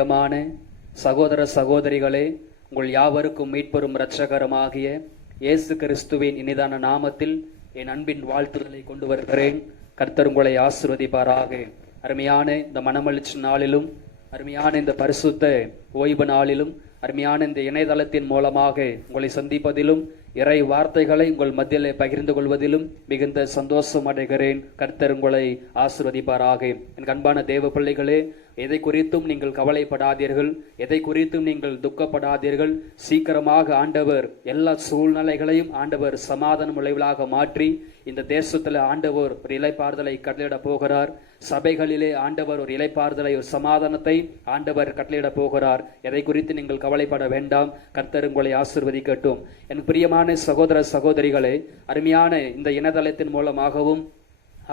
பிரியமான சகோதர சகோதரிகளே, உங்கள் யாவருக்கும் மீட்பெரும் இரட்சகருமாகிய இயேசு கிறிஸ்துவின் இனிதான நாமத்தில் என் அன்பின் வாழ்த்துதலை கொண்டு வருகிறேன். கர்த்தர் உங்களை ஆசீர்வதிப்பாராக. அருமையான இந்த மனமகிழ்ச்சி நாளிலும், அருமையான இந்த பரிசுத்த ஓய்வு நாளிலும், அருமையான இந்த இணையதளத்தின் மூலமாக உங்களை சந்திப்பதிலும், இறை வார்த்தைகளை உங்கள் மத்தியிலே பகிர்ந்து கொள்வதிலும் மிகுந்த சந்தோஷம் அடைகிறேன். கர்த்தர் உங்களை ஆசீர்வதிப்பாராக. என் அன்பான தேவ பிள்ளைகளே, எதை குறித்தும் நீங்கள் கவலைப்படாதீர்கள், எதை குறித்தும் நீங்கள் துக்கப்படாதீர்கள். சீக்கிரமாக ஆண்டவர் எல்லா சூழ்நிலைகளையும் ஆண்டவர் சமாதானம் விளைவுகளாக மாற்றி இந்த தேசத்தில் ஆண்டவர் ஒரு இளைப்பாறுதலை கட்டளையிட போகிறார். சபைகளிலே ஆண்டவர் ஒரு இளைப்பாறுதலை, ஒரு சமாதானத்தை ஆண்டவர் கட்டளையிட போகிறார். எதை குறித்து நீங்கள் கவலைப்பட வேண்டாம். கர்த்தர் உங்களை ஆசீர்வதிக்கட்டும். என் பிரியமான சகோதர சகோதரிகளே, அருமையான இந்த இணையதளத்தின் மூலமாகவும்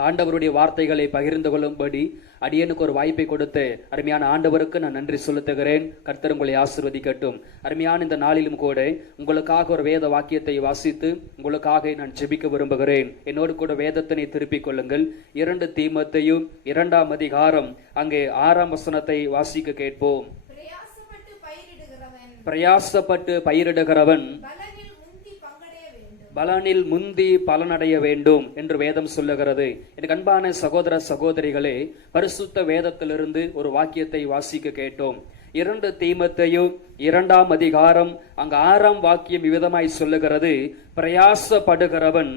ஆண்டவருடைய வார்த்தைகளை பகிர்ந்து கொள்ளும்படி அடியனுக்கு ஒரு வாய்ப்பை கொடுத்து அருமையான ஆண்டவருக்கு நான் நன்றி செலுத்துகிறேன். கர்த்தர் உங்களை ஆசீர்வதிக்கட்டும். அருமையான இந்த நாளிலும் கூட உங்களுக்காக ஒரு வேத வாக்கியத்தை வாசித்து உங்களுக்காக நான் ஜெபிக்க விரும்புகிறேன். என்னோடு கூட வேதத்தினை திருப்பிக் கொள்ளுங்கள். 2 தீமோத்தேயு 2ஆம் அதிகாரம் அங்கே 6ஆம் வசனத்தை வாசிக்க கேட்போம். பிரயாசப்பட்டு பயிரிடுகிறவன் பலனில் முந்தி பலனடைய வேண்டும் என்று வேதம் சொல்லுகிறது. எனக்கு அன்பான சகோதர சகோதரிகளே, பரிசுத்த வேதத்திலிருந்து ஒரு வாக்கியத்தை வாசிக்க கேட்டோம். 2 தீமோத்தேயு 2ஆம் அதிகாரம் அங்கு 6ஆம் வாக்கியம் விதமாய் சொல்லுகிறது, பிரயாசப்படுகிறவன்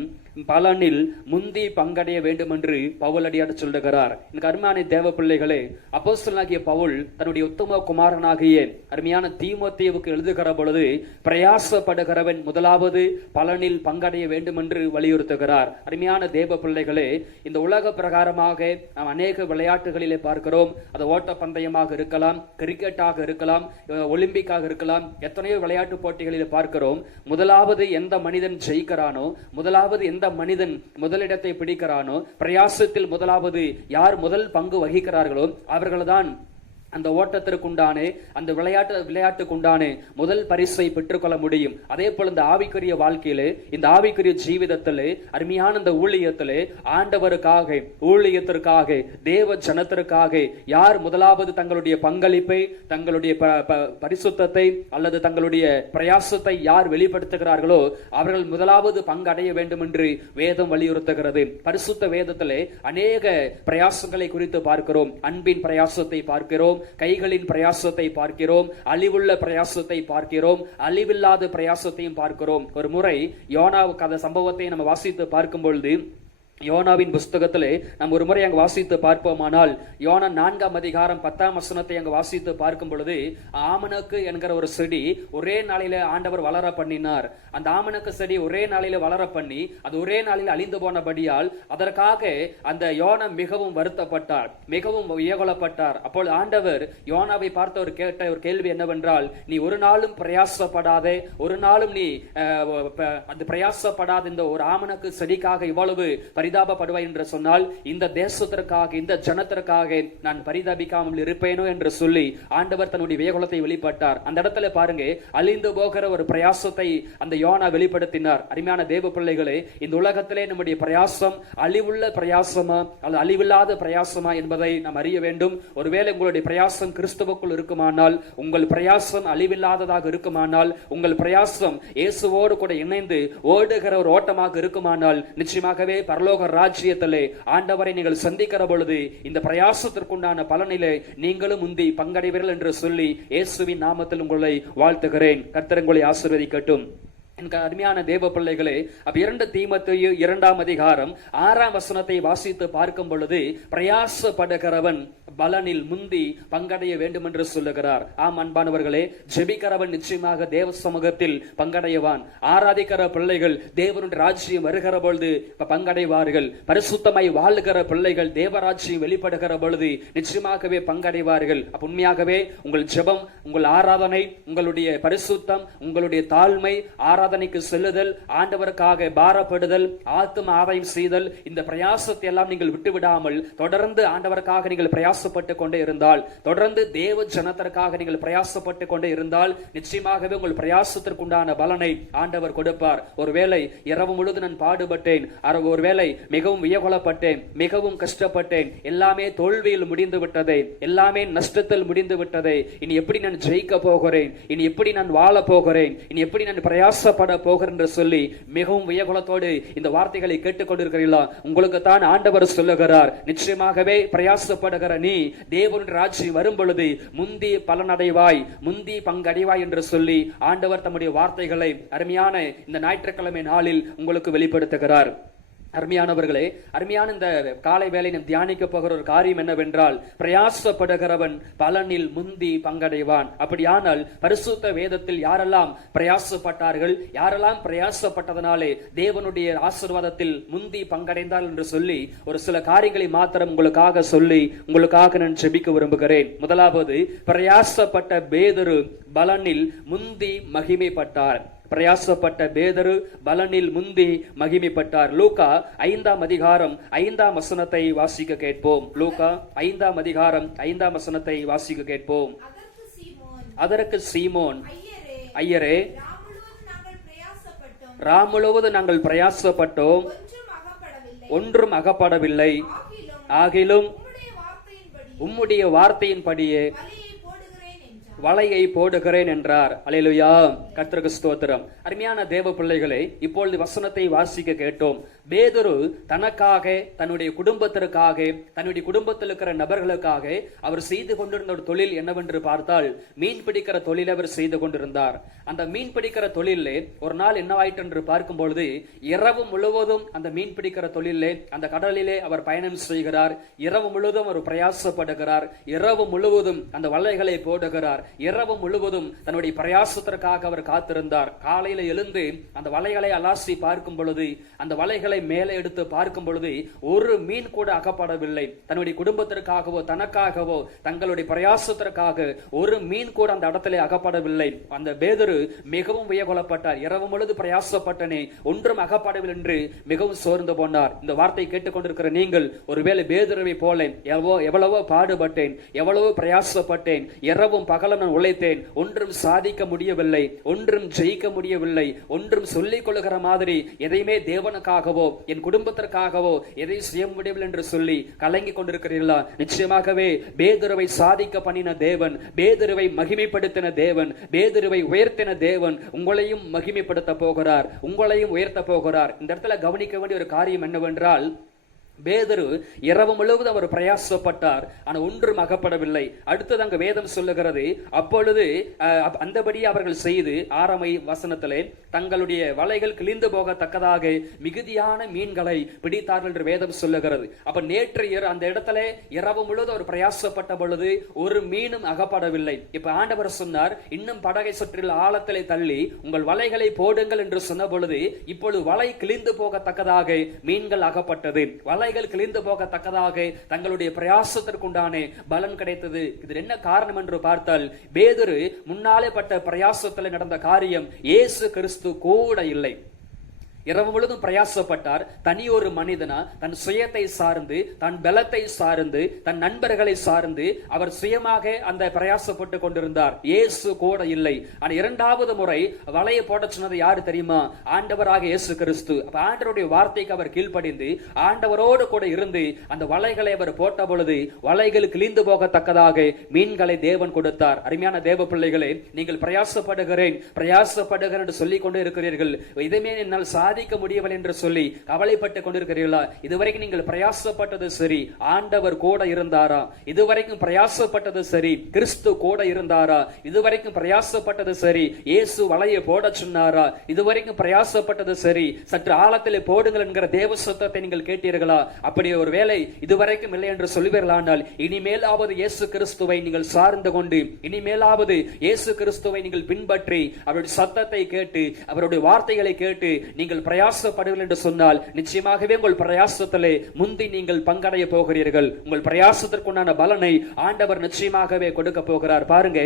பலனில் முந்தி பங்கடைய வேண்டும் என்று பவுலடியார் சொல்லுகிறார். எனக்கு அருமையான தேவ பிள்ளைகளே, அப்போஸ்தலனாகிய பவுல் தன்னுடைய உத்தம குமாரனாகிய அருமையான தீமோத்தேயுவுக்கு எழுதுகிற பொழுது பிரயாசப்படுகிறவன் முதலாவது பலனில் பங்கடைய வேண்டும் என்று வலியுறுத்துகிறார். அருமையான தேவ பிள்ளைகளே, இந்த உலக பிரகாரமாக நாம் அநேக விளையாட்டுகளிலே பார்க்கிறோம். அது ஓட்ட பந்தயமாக இருக்கலாம், கிரிக்கெட்டாக இருக்கலாம், ஒலிம்பிக்காக இருக்கலாம், எத்தனையோ விளையாட்டு போட்டிகளிலே பார்க்கிறோம். முதலாவது எந்த மனிதன் ஜெயிக்கிறானோ, முதலாவது எந்த மனிதன் முதலிடத்தை பிடிக்கிறானோ, பிரயாசத்தில் முதலாவது யார் முதல் பங்கு வகிக்கிறார்களோ அவர்கள்தான் அந்த ஓட்டத்திற்குண்டான, அந்த விளையாட்டுக்குண்டான முதல் பரிசை பெற்றுக்கொள்ள முடியும். அதே போல இந்த ஆவிக்குரிய வாழ்க்கையிலே, இந்த ஆவிக்குரிய ஜீவிதத்திலே, அருமையான இந்த ஊழியத்திலே ஆண்டவருக்காக, ஊழியத்திற்காக, தேவ ஜனத்திற்காக யார் முதலாவது தங்களுடைய பங்களிப்பை, தங்களுடைய பரிசுத்தத்தை அல்லது தங்களுடைய பிரயாசத்தை யார் வெளிப்படுத்துகிறார்களோ அவர்கள் முதலாவது பங்கடைய வேண்டும் என்று வேதம் வலியுறுத்துகிறது. பரிசுத்த வேதத்திலே அநேக பிரயாசங்களை குறித்து பார்க்கிறோம். அன்பின் பிரயாசத்தை பார்க்கிறோம், கைகளின் பிரயாசத்தை பார்க்கிறோம், அழிவுள்ள பிரயாசத்தை பார்க்கிறோம், அழிவில்லாத பிரயாசத்தையும் பார்க்கிறோம். ஒரு முறை யோனா கதை சம்பவத்தை நம்ம வாசித்து பார்க்கும் பொழுது, யோனாவின் புஸ்தகத்திலே நாம் ஒரு முறை அங்கு வாசித்து பார்ப்போமானால், யோனா 4ஆம் அதிகாரம் 10ஆம் வசனத்தை அங்கு வாசித்து பார்க்கும் பொழுது, ஆமணக்கு என்கிற ஒரு செடி ஒரே நாளில ஆண்டவர் வளர பண்ணினார். அந்த ஆமணக்கு செடி ஒரே நாளில வளர பண்ணி அது ஒரே நாளில் அழிந்து போனபடியால் அதற்காக அந்த யோனா மிகவும் வருத்தப்பட்டார், மிகவும் வியகொலப்பட்டார். அப்பொழுது ஆண்டவர் யோனாவை பார்த்து ஒரு கேட்ட ஒரு கேள்வி என்னவென்றால், நீ ஒரு நாளும் பிரயாசப்படாதே, ஒரு நாளும் நீ அந்த பிரயாசப்படாத இந்த ஒரு ஆமணக்கு செடிக்காக இவ்வளவு பரிதாபப்படுவாய் என்று சொன்னால், இந்த தேசத்திற்காக, இந்த ஜனத்திற்காக நான் பரிதாபிக்காமல் இருப்பேனோ என்று சொல்லி ஆண்டவர் தன்னுடைய வேகுலத்தை வெளிப்பட்டார். அந்த இடத்துல பாருங்க, அழிந்து போகிற ஒரு பிரயாசத்தை அந்த யோனா வெளிப்படுத்தினார். அருமையான தேவ பிள்ளைகளே, இந்த உலகத்திலே நம்முடைய பிரயாசம் அழிவுள்ள பிரயாசமா அல்லது அழிவில்லாத பிரயாசமா என்பதை நாம் அறிய வேண்டும். ஒருவேளை உங்களுடைய பிரயாசம் கிறிஸ்துவுக்குள் இருக்குமானால், உங்கள் பிரயாசம் அழிவில்லாததாக இருக்குமானால், உங்கள் பிரயாசம் இயேசுவோடு கூட இணைந்து ஓடுகிற ஒரு ஓட்டமாக இருக்குமானால், நிச்சயமாகவே பரலோக ராஜ்யத்திலே ஆண்டவரை நீங்கள் சந்திக்கிற பொழுது இந்த பிரயாசத்திற்குண்டான பலனிலே நீங்களும் முந்தி பங்கடைவீர்கள் என்று சொல்லி இயேசுவின் நாமத்தில் உங்களை வாழ்த்துகிறேன். கர்த்தர் உங்களை ஆசீர்வதிக்கட்டும். அருமையான தேவ பிள்ளைகளே, 2 தீமோத்தேயு 2ஆம் அதிகாரம் 6ஆம் வசனத்தை வாசித்து பார்க்கும் பொழுது, பிரயாசப்படுகிறவன் பலனில் முந்தி பங்கடைய வேண்டும் என்று சொல்லுகிறார். ஆம் அன்பானவர்களே, ஜெபிக்கிறவன் நிச்சயமாக தேவ சமூகத்தில் பங்கடைவான். ஆராதிக்கிற பிள்ளைகள் தேவனுடைய ராஜ்யம் வருகிற பொழுது பங்கடைவார்கள். பரிசுத்தமாய் வாழ்கிற பிள்ளைகள் தேவராஜ்யம் வெளிப்படுகிற பொழுது நிச்சயமாகவே பங்கடைவார்கள். உண்மையாகவே உங்கள் ஜெபம், உங்கள் ஆராதனை, உங்களுடைய பரிசுத்தம், உங்களுடைய தாழ்மை, ஆராதனைக்கு செல்லுதல், ஆண்டவருக்காக பாரப்படுதல், ஆத்தும ஆதாயம் செய்தல், இந்த பிரயாசத்தை எல்லாம் நீங்கள் விட்டுவிடாமல் தொடர்ந்து ஆண்டவருக்காக நீங்கள் பிரயாச பிரயாசப்பட்டு கொண்டே இருந்தால், தொடர்ந்து தேவ ஜனத்திற்காக நீங்கள் பிரயாசப்பட்டு கொண்டே இருந்தால், நிச்சயமாகவே உங்கள் பிரயாசத்திற்குண்டான பலனை ஆண்டவர் கொடுப்பார். ஒருவேளை இரவு முழுது நான் பாடுபட்டேன், ஒருவேளை மிகவும் வியகொலப்பட்டேன், மிகவும் கஷ்டப்பட்டேன், எல்லாமே தோல்வியில் முடிந்து விட்டதே, எல்லாமே நஷ்டத்தில் முடிந்து விட்டதே, இனி எப்படி நான் ஜெயிக்க போகிறேன், இனி எப்படி நான் வாழ போகிறேன், இனி எப்படி நான் பிரயாசப்பட போகிறேன் என்று சொல்லி மிகவும் வியகுலத்தோடு இந்த வார்த்தைகளை கேட்டுக்கொண்டிருக்கிறீர்களா? உங்களுக்கு தான் ஆண்டவர் சொல்லுகிறார், நிச்சயமாகவே பிரயாசப்படுகிற நீ தேவனுடைய ராஜ்யம் வரும் பொழுது முந்தி பலனடைவாய், முந்தி பங்கடைவாய் என்று சொல்லி ஆண்டவர் தம்முடைய வார்த்தைகளை அருமையான இந்த ஞாயிற்றுக்கிழமை நாளில் உங்களுக்கு வெளிப்படுத்துகிறார். அருமையானவர்களே, அருமையான இந்த காலை வேளை நாம் தியானிக்க போகிற ஒரு காரியம் என்னவென்றால், பிரயாசப்படுகிறவன் பலனில் முந்தி பங்கடைவான். அப்படியானால் பரிசுத்த வேதத்தில் யாரெல்லாம் பிரயாசப்பட்டார்கள், யாரெல்லாம் பிரயாசப்பட்டதனாலே தேவனுடைய ஆசீர்வாதத்தில் முந்தி பங்கடைந்தால் என்று சொல்லி ஒரு சில காரியங்களை மாத்திரம் உங்களுக்காக சொல்லி உங்களுக்காக நான் ஜெபிக்க விரும்புகிறேன். முதலாவது, பிரயாசப்பட்ட பேதுரு பலனில் முந்தி மகிமைப்பட்டார். பிரயாசப்பட்ட பேதுரு பலனில் முந்தி மகிமைப்பட்டார். லூக்கா 5ஆம் அதிகாரம் 5ஆம் வசனத்தை வாசிக்க கேட்போம். லூக்கா 5ஆம் அதிகாரம் 5ஆம் வசனத்தை வாசிக்க கேட்போம். அதற்கு சீமோன், ஐயரே, ராம் முழுவதும் நாங்கள் பிரயாசப்பட்டோம், ஒன்றும் அகப்படவில்லை, ஆகிலும் உம்முடைய வார்த்தையின்படியே வலையை போடுகிறேன் என்றார். அல்லேலூயா, கர்த்தருக்கு ஸ்தோத்திரம். அருமையான தேவ பிள்ளைகளே, இப்பொழுது வசனத்தை வாசிக்க கேட்டோம். பேதுரு தனக்காக, தன்னுடைய குடும்பத்திற்காக, தன்னுடைய குடும்பத்தில் இருக்கிற நபர்களுக்காக அவர் செய்து கொண்டிருந்த ஒரு தொழில் என்னவென்று பார்த்தால், மீன் பிடிக்கிற தொழிலை அவர் செய்து கொண்டிருந்தார். அந்த மீன் பிடிக்கிற தொழிலே ஒரு நாள் என்னவாயிற்று என்று பார்க்கும் பொழுது, இரவு முழுவதும் அந்த மீன் பிடிக்கிற தொழிலே, அந்த கடலிலே அவர் பயணம் செய்கிறார். இரவு முழுவதும் அவர் பிரயாசப்படுகிறார். இரவு முழுவதும் அந்த வலைகளை போடுகிறார். இரவு முழுவதும் தன்னுடைய பிரயாசத்திற்காக அவர் காத்திருந்தார். காலையில எழுந்து அந்த வலைகளை அலாசி பார்க்கும் பொழுது, அந்த வலைகளை மேலே எடுத்து பார்க்கும் பொழுது ஒரு மீன் கூட அகப்படவில்லை. தன்னுடைய குடும்பத்திற்காகவோ தனக்காகவோ தங்களுடைய பிரயாசத்திற்காக ஒரு மீன் கூட அந்த இடத்திலே அகப்படவில்லை. அந்த பேதுரு மிகவும் வியகொலப்பட்டார். இரவு முழுது பிரயாசப்பட்டனே, ஒன்றும் அகப்படவில்லை என்று மிகவும் சோர்ந்து போனார். இந்த வார்த்தை கேட்டுக்கொண்டிருக்கிற நீங்கள் ஒருவேளை பேதுருவை போல எவ்வளவோ பாடுபட்டேன், எவ்வளவோ பிரயாசப்பட்டேன், இரவும் பகலும் நான் உழைத்தேன், ஒன்றும் சாதிக்க முடியவில்லை, ஒன்றும் ஜெயிக்க முடியவில்லை, ஒன்றும் சொல்லிக் கொள்ளுகிற மாதிரி எதையுமே தேவனுக்காகவோ என் குடும்பத்திற்காகவோ எதை செய்ய முடியவில்லை என்று சொல்லி கலங்கி கொண்டிருக்கிறீர்களா? நிச்சயமாகவே பேதுருவை சாதிக்க பண்ணின தேவன், பேதுருவை மகிமைப்படுத்தின தேவன், பேதுருவை உயர்த்தின தேவன் உங்களையும் மகிமைப்படுத்த போகிறார், உங்களையும் உயர்த்த போகிறார். இந்த இடத்துல கவனிக்க வேண்டிய ஒரு காரியம் என்னவென்றால், பேதுரு இரவு முழுவதும் அவர் பிரயாசப்பட்டார், ஆனால் ஒன்றும் அகப்படவில்லை. அடுத்தது அங்கு வேதம் சொல்லுகிறது, அப்பொழுது அந்தபடி அவர்கள் செய்து 6ஆம் வசனத்திலே தங்களுடைய வலைகள் கிழிந்து போகத்தக்கதாக மிகுதியான மீன்களை பிடித்தார்கள் என்று வேதம் சொல்லுகிறது. அப்ப நேற்று அந்த இடத்துல இரவு முழுவதும் அவர் பிரயாசப்பட்ட பொழுது ஒரு மீனும் அகப்படவில்லை. இப்ப ஆண்டவர் சொன்னார், இன்னும் படகை சுற்றில் ஆழத்திலே தள்ளி உங்கள் வலைகளை போடுங்கள் என்று சொன்ன பொழுது இப்பொழுது வலை கிழிந்து போகத்தக்கதாக மீன்கள் அகப்பட்டது. வலை கிழிந்து போகத்தக்கதாக தங்களுடைய பிரயாசத்திற்குண்டான பலன் கிடைத்தது. இது என்ன காரணம் என்று பார்த்தால், பேதுரு முன்னாலே பட்ட பிரயாசத்தில் நடந்த காரியம் இயேசு கிறிஸ்து கூட இல்லை. இரவு முழுதும் பிரயாசப்பட்டார். தனி ஒரு மனிதனா தன் சுயத்தை சார்ந்து, தன் பலத்தை சார்ந்து, தன் நண்பர்களை சார்ந்து அவர் சுயமாக அந்த பிரயாசப்பட்டு கொண்டிருந்தார். இயேசு கூட இல்லை. ஆனா இரண்டாவது முறை வலையை போட சொன்னது யாரு தெரியுமா? ஆண்டவராக இயேசு கிறிஸ்து. ஆண்டவருடைய வார்த்தைக்கு அவர் கீழ்ப்படிந்து ஆண்டவரோடு கூட இருந்து அந்த வலைகளை அவர் போட்ட பொழுது வலைகள் கிழிந்து போகத்தக்கதாக மீன்களை தேவன் கொடுத்தார். அருமையான தேவ பிள்ளைகளே, நீங்கள் பிரயாசப்படுகிறேன் என்று சொல்லிக் கொண்டே இருக்கிறீர்கள். இதுமே என்னால் சாதிக்க முடியவில்லை என்று சொல்லி கவலைப்பட்டு கொண்டிருக்கிறீர்களா? இதுவரைக்கும் நீங்கள் பிரயாசப்பட்டது சரி, ஆண்டவர் கூட இருந்தாரா? இதுவரைக்கும் பிரயாசப்பட்டது சரி, கிறிஸ்து கூட இருந்தாரா? இதுவரைக்கும் பிரயாசப்பட்டது சரி, இயேசு வலையை போட சொன்னாரா? இதுவரைக்கும் பிரயாசப்பட்டது சரி, சற்று ஆழத்தில் போடுங்கள் என்கிற தேவ சத்தத்தை நீங்கள் கேட்டீர்களா? அப்படி ஒரு வேளை இதுவரைக்கும் இல்லை என்று சொல்லுவீர்களானால், இனிமேலாவது இயேசு கிறிஸ்துவை நீங்கள் சார்ந்து கொண்டு, இனிமேலாவது இயேசு கிறிஸ்துவை நீங்கள் பின்பற்றி அவருடைய சத்தத்தை கேட்டு அவருடைய வார்த்தைகளை கேட்டு நீங்கள் பிரயாசப்படுவீர்கள் என்று சொன்னால், நிச்சயமாகவே உங்கள் பிரயாசத்திலே முந்தி நீங்கள் பங்கடைய போகிறீர்கள். உங்கள் பிரயாசத்திற்குண்டான பலனை ஆண்டவர் நிச்சயமாகவே கொடுக்க போகிறார். பாருங்க,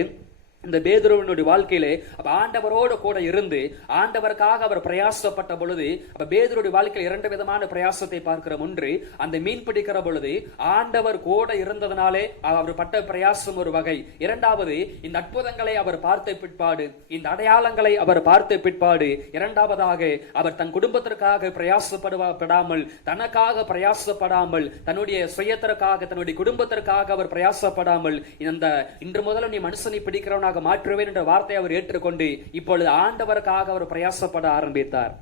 இந்த பேதுருவினுடைய வாழ்க்கையிலே அப்ப ஆண்டவரோடு கூட இருந்து ஆண்டவருக்காக அவர் பிரயாசப்பட்ட பொழுது, அப்ப பேதுருடைய வாழ்க்கையில் இரண்டு விதமான பிரயாசத்தை பார்க்கிறோம். ஒன்று, அந்த மீன் பிடிக்கிற பொழுது ஆண்டவர் கூட இருந்ததனாலே அவர் பட்ட பிரயாசம் ஒரு வகை. இரண்டாவது, இந்த அற்புதங்களை அவர் பார்த்த பிற்பாடு, இந்த அடையாளங்களை அவர் பார்த்த பிற்பாடு, இரண்டாவதாக அவர் தன் குடும்பத்திற்காக பிரயாசப்படாமல், தனக்காக பிரயாசப்படாமல், தன்னுடைய சுயத்திற்காக, தன்னுடைய குடும்பத்திற்காக அவர் பிரயாசப்படாமல், இந்த இன்று முதல்ல நீ மனுஷனை பிடிக்கிறவனாக மாற்றுவேன் என்ற வார்த்தையை அவர் ஏற்றுக்கொண்டு இப்பொழுது ஆண்டவருக்காக அவர் பிரயாசப்பட ஆரம்பித்தார்.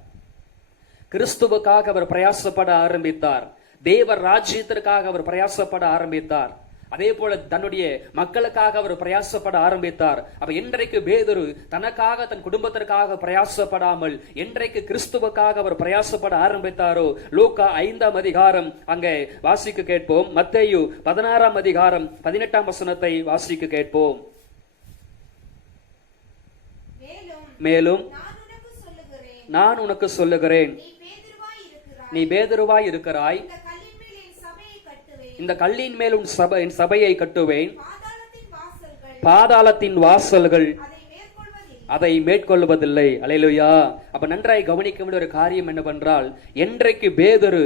கிறிஸ்துவுக்காக அவர் பிரயாசப்பட ஆரம்பித்தார். தேவ ராஜ்யத்திற்காக அவர் பிரயாசப்பட ஆரம்பித்தார். அதே போல தன்னுடைய மக்களுக்காக அவர் பிரயாசப்பட ஆரம்பித்தார். அப்ப என்றைக்கு பேதுரு தனக்காக தன் குடும்பத்திற்காக பிரயாசப்படாமல் என்றைக்கு கிறிஸ்துவுக்காக அவர் பிரயாசப்பட ஆரம்பித்தாரோ, லூக்கா 5ஆம் அதிகாரம் அங்கே வாசிக்க கேட்போம். மத்தேயு 16ஆம் அதிகாரம் 18ஆம் வசனத்தை வாசிக்க கேட்போம். மேலும் நான் உனக்கு சொல்லுகிறேன், நீ பேதுருவாய் இருக்கிறாய், இந்த கல்லின் மேல் என் சபையை கட்டுவேன், பாதாளத்தின் வாசல்கள் அதை மேற்கொள்வதில்லை. அல்லேலூயா. அப்ப நன்றாய் கவனிக்க வேண்டிய ஒரு காரியம் என்னவென்றால், என்றைக்கு பேதுரு